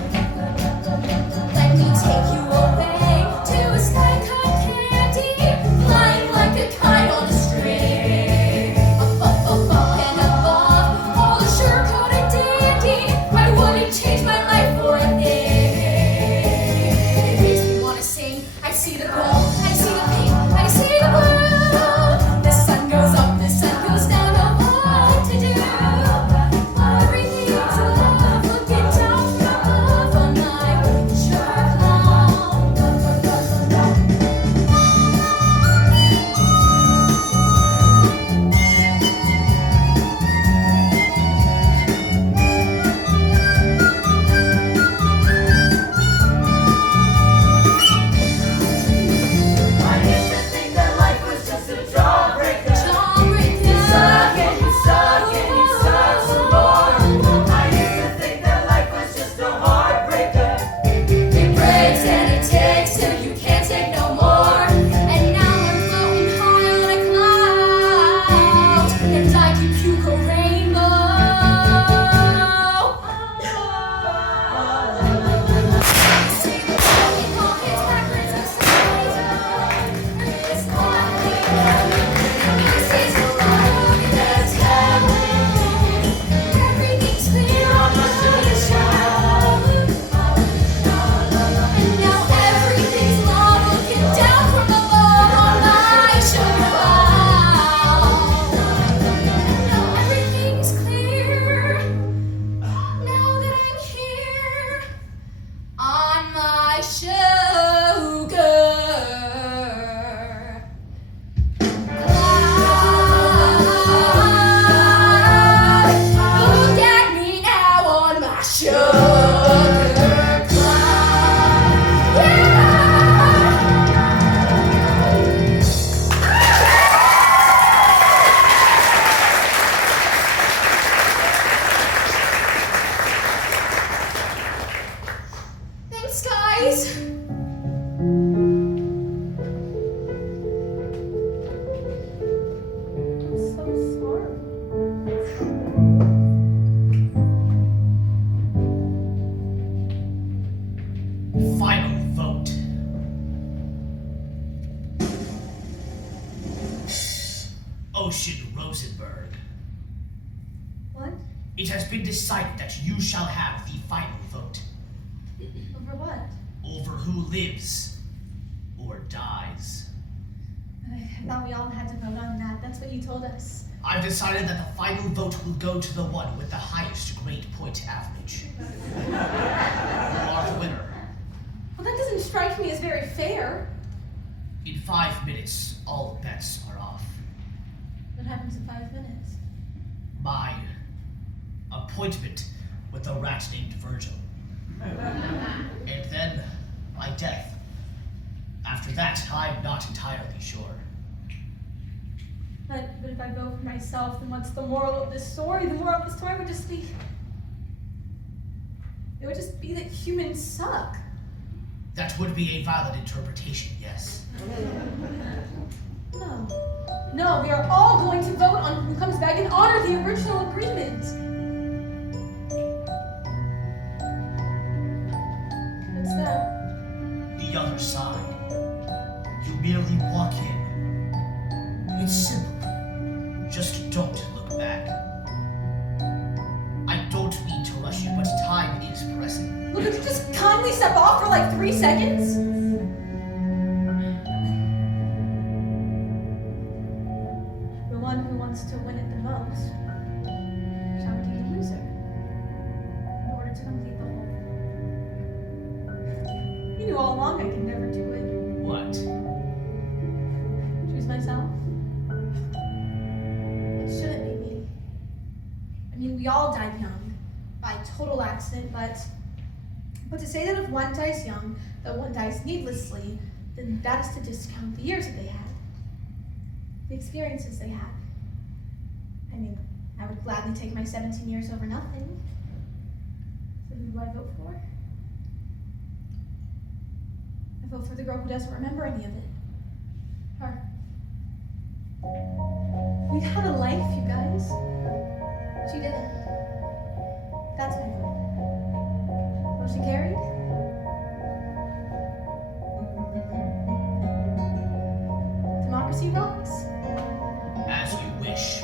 guys! I'm so sorry. Final vote. Ocean Rosenberg. What? It has been decided that you shall have the final vote Over what? over who lives or dies. I thought we all had to vote on that. That's what you told us. I've decided that the final vote will go to the one with the highest grade point average. You are the winner. Well, that doesn't strike me as very fair. In 5 minutes, all bets are off. What happens in 5 minutes? My appointment with a rat named Virgil. And then my death. After that, I'm not entirely sure. But if I vote for myself, then what's the moral of this story? The moral of the story would just be... It would just be that humans suck. That would be a valid interpretation, yes. No. No, we are all going to vote on who comes back and honor the original agreement. What's that? The other side. You merely walk in. It's simple. Just don't look back. I don't mean to rush you, but time is pressing. Look, could you just calmly step off for like 3 seconds? The one who wants to win it the most shall be the loser in order to complete the whole. You knew all along I could never do it. What? Choose myself? It shouldn't be me. I mean, we all died young by total accident, but to say that if one dies young, that one dies needlessly, then that is to discount the years that they had, the experiences they had. I mean, I would gladly take my 17 years over nothing. So who do I vote for? I vote for the girl who doesn't remember any of it. Her. We had a life, you guys. She didn't. That's my vote. Motion carried? Democracy rocks? As you wish.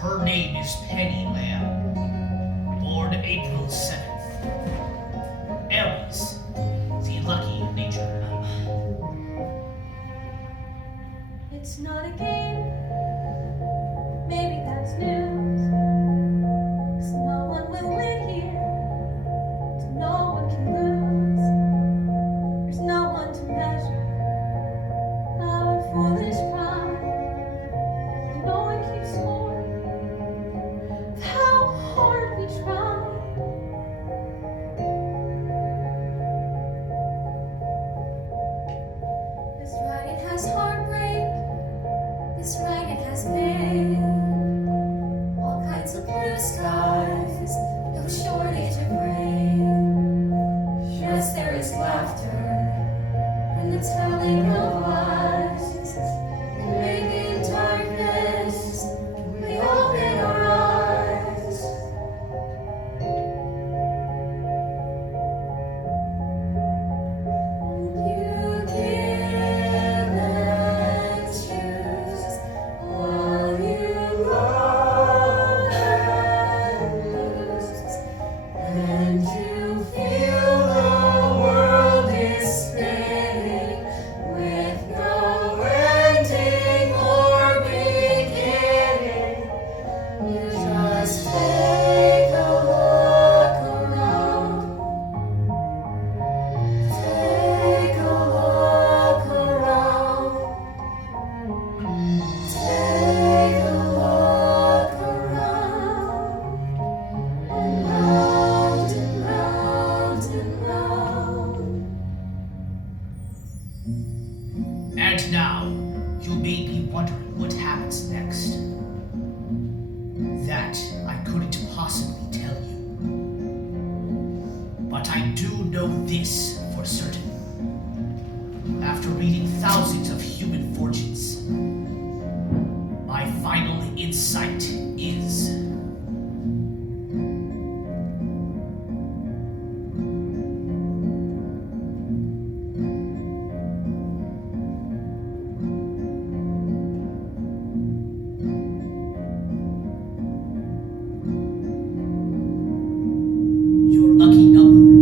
Her name is Penny Lamb, born April 7th. Aries, the lucky nature. It's not a game. Maybe that's news. 'Cause no one will win here. So no one can lose. There's no one to measure our foolish pride. And no one keeps score of how hard we try. This ride, it has heartbreak But I do know this for certain. After reading thousands of human fortunes, my final insight is your lucky number.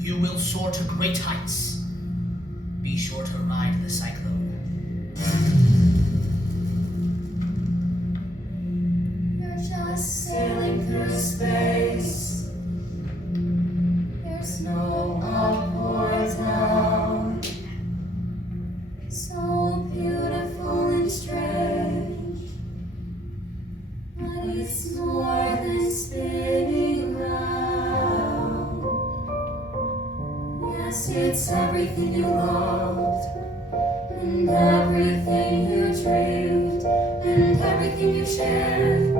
You will soar to great heights. Be sure to ride the Cyclone. You're just sailing through space. There's no up or down. So beautiful and strange. But it's more than spinning round. Yes, it's everything you loved, and everything you dreamed, and everything you shared,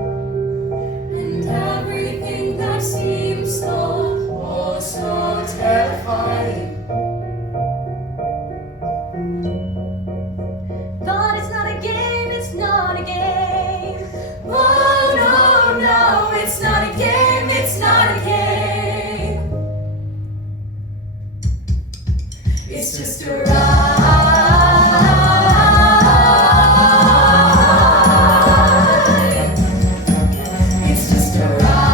and everything that seems so, oh, so terrifying. But it's not a game, it's not a game. Oh, no, no, it's not a game, it's not a game. It's just a ride. It's just a ride.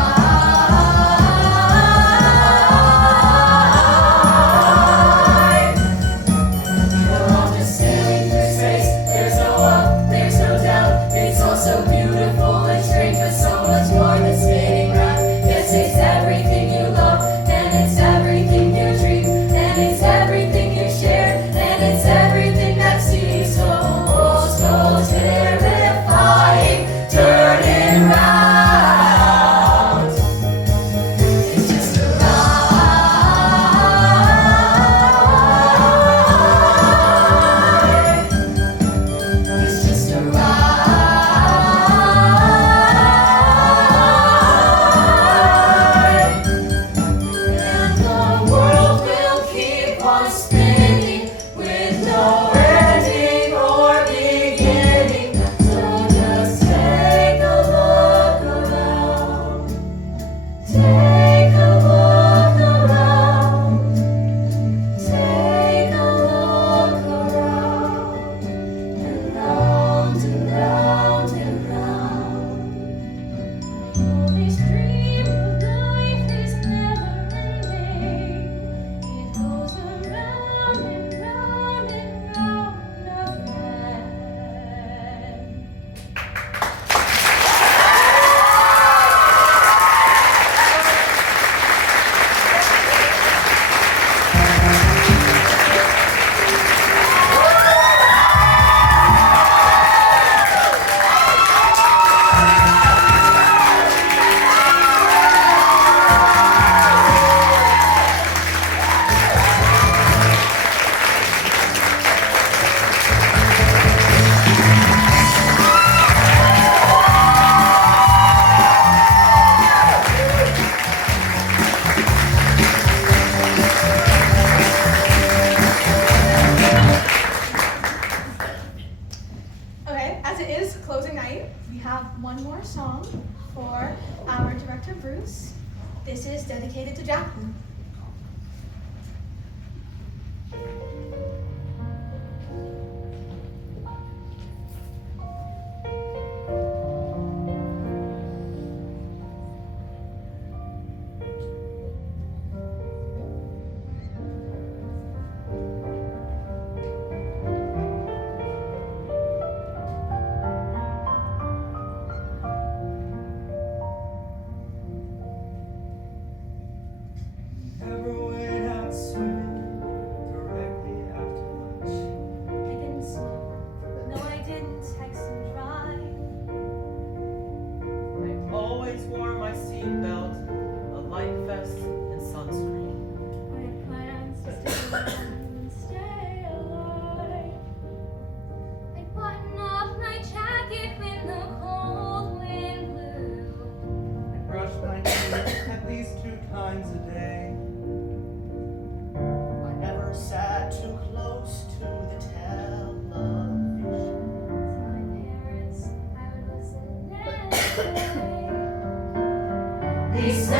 You're just sailing through space. There's no up, there's no down. It's all so beautiful and strange, but so much more than spinning round. Yes, it's everything you love, and it's everything you dream, and it's everything you share, and it's everything that seems so, oh, so terrifying. Turning round. It's just a ride. It's just a ride. And the world will keep on spinning with no ending or beginning. So just take a look around. Take a look around. Take a look around. And round and round and round. This dream of life is never ending. It goes around and round and round again. Okay, as it is closing night, we have one more song for our director, Bruce. This is dedicated to Jacqueline. Never went out swimming directly after lunch. I didn't smoke, but no, I didn't text and drive. I always wore my seatbelt, a life vest, and sunscreen. I had plans to stay around and stay alive. I'd button up my jacket when the cold wind blew. we say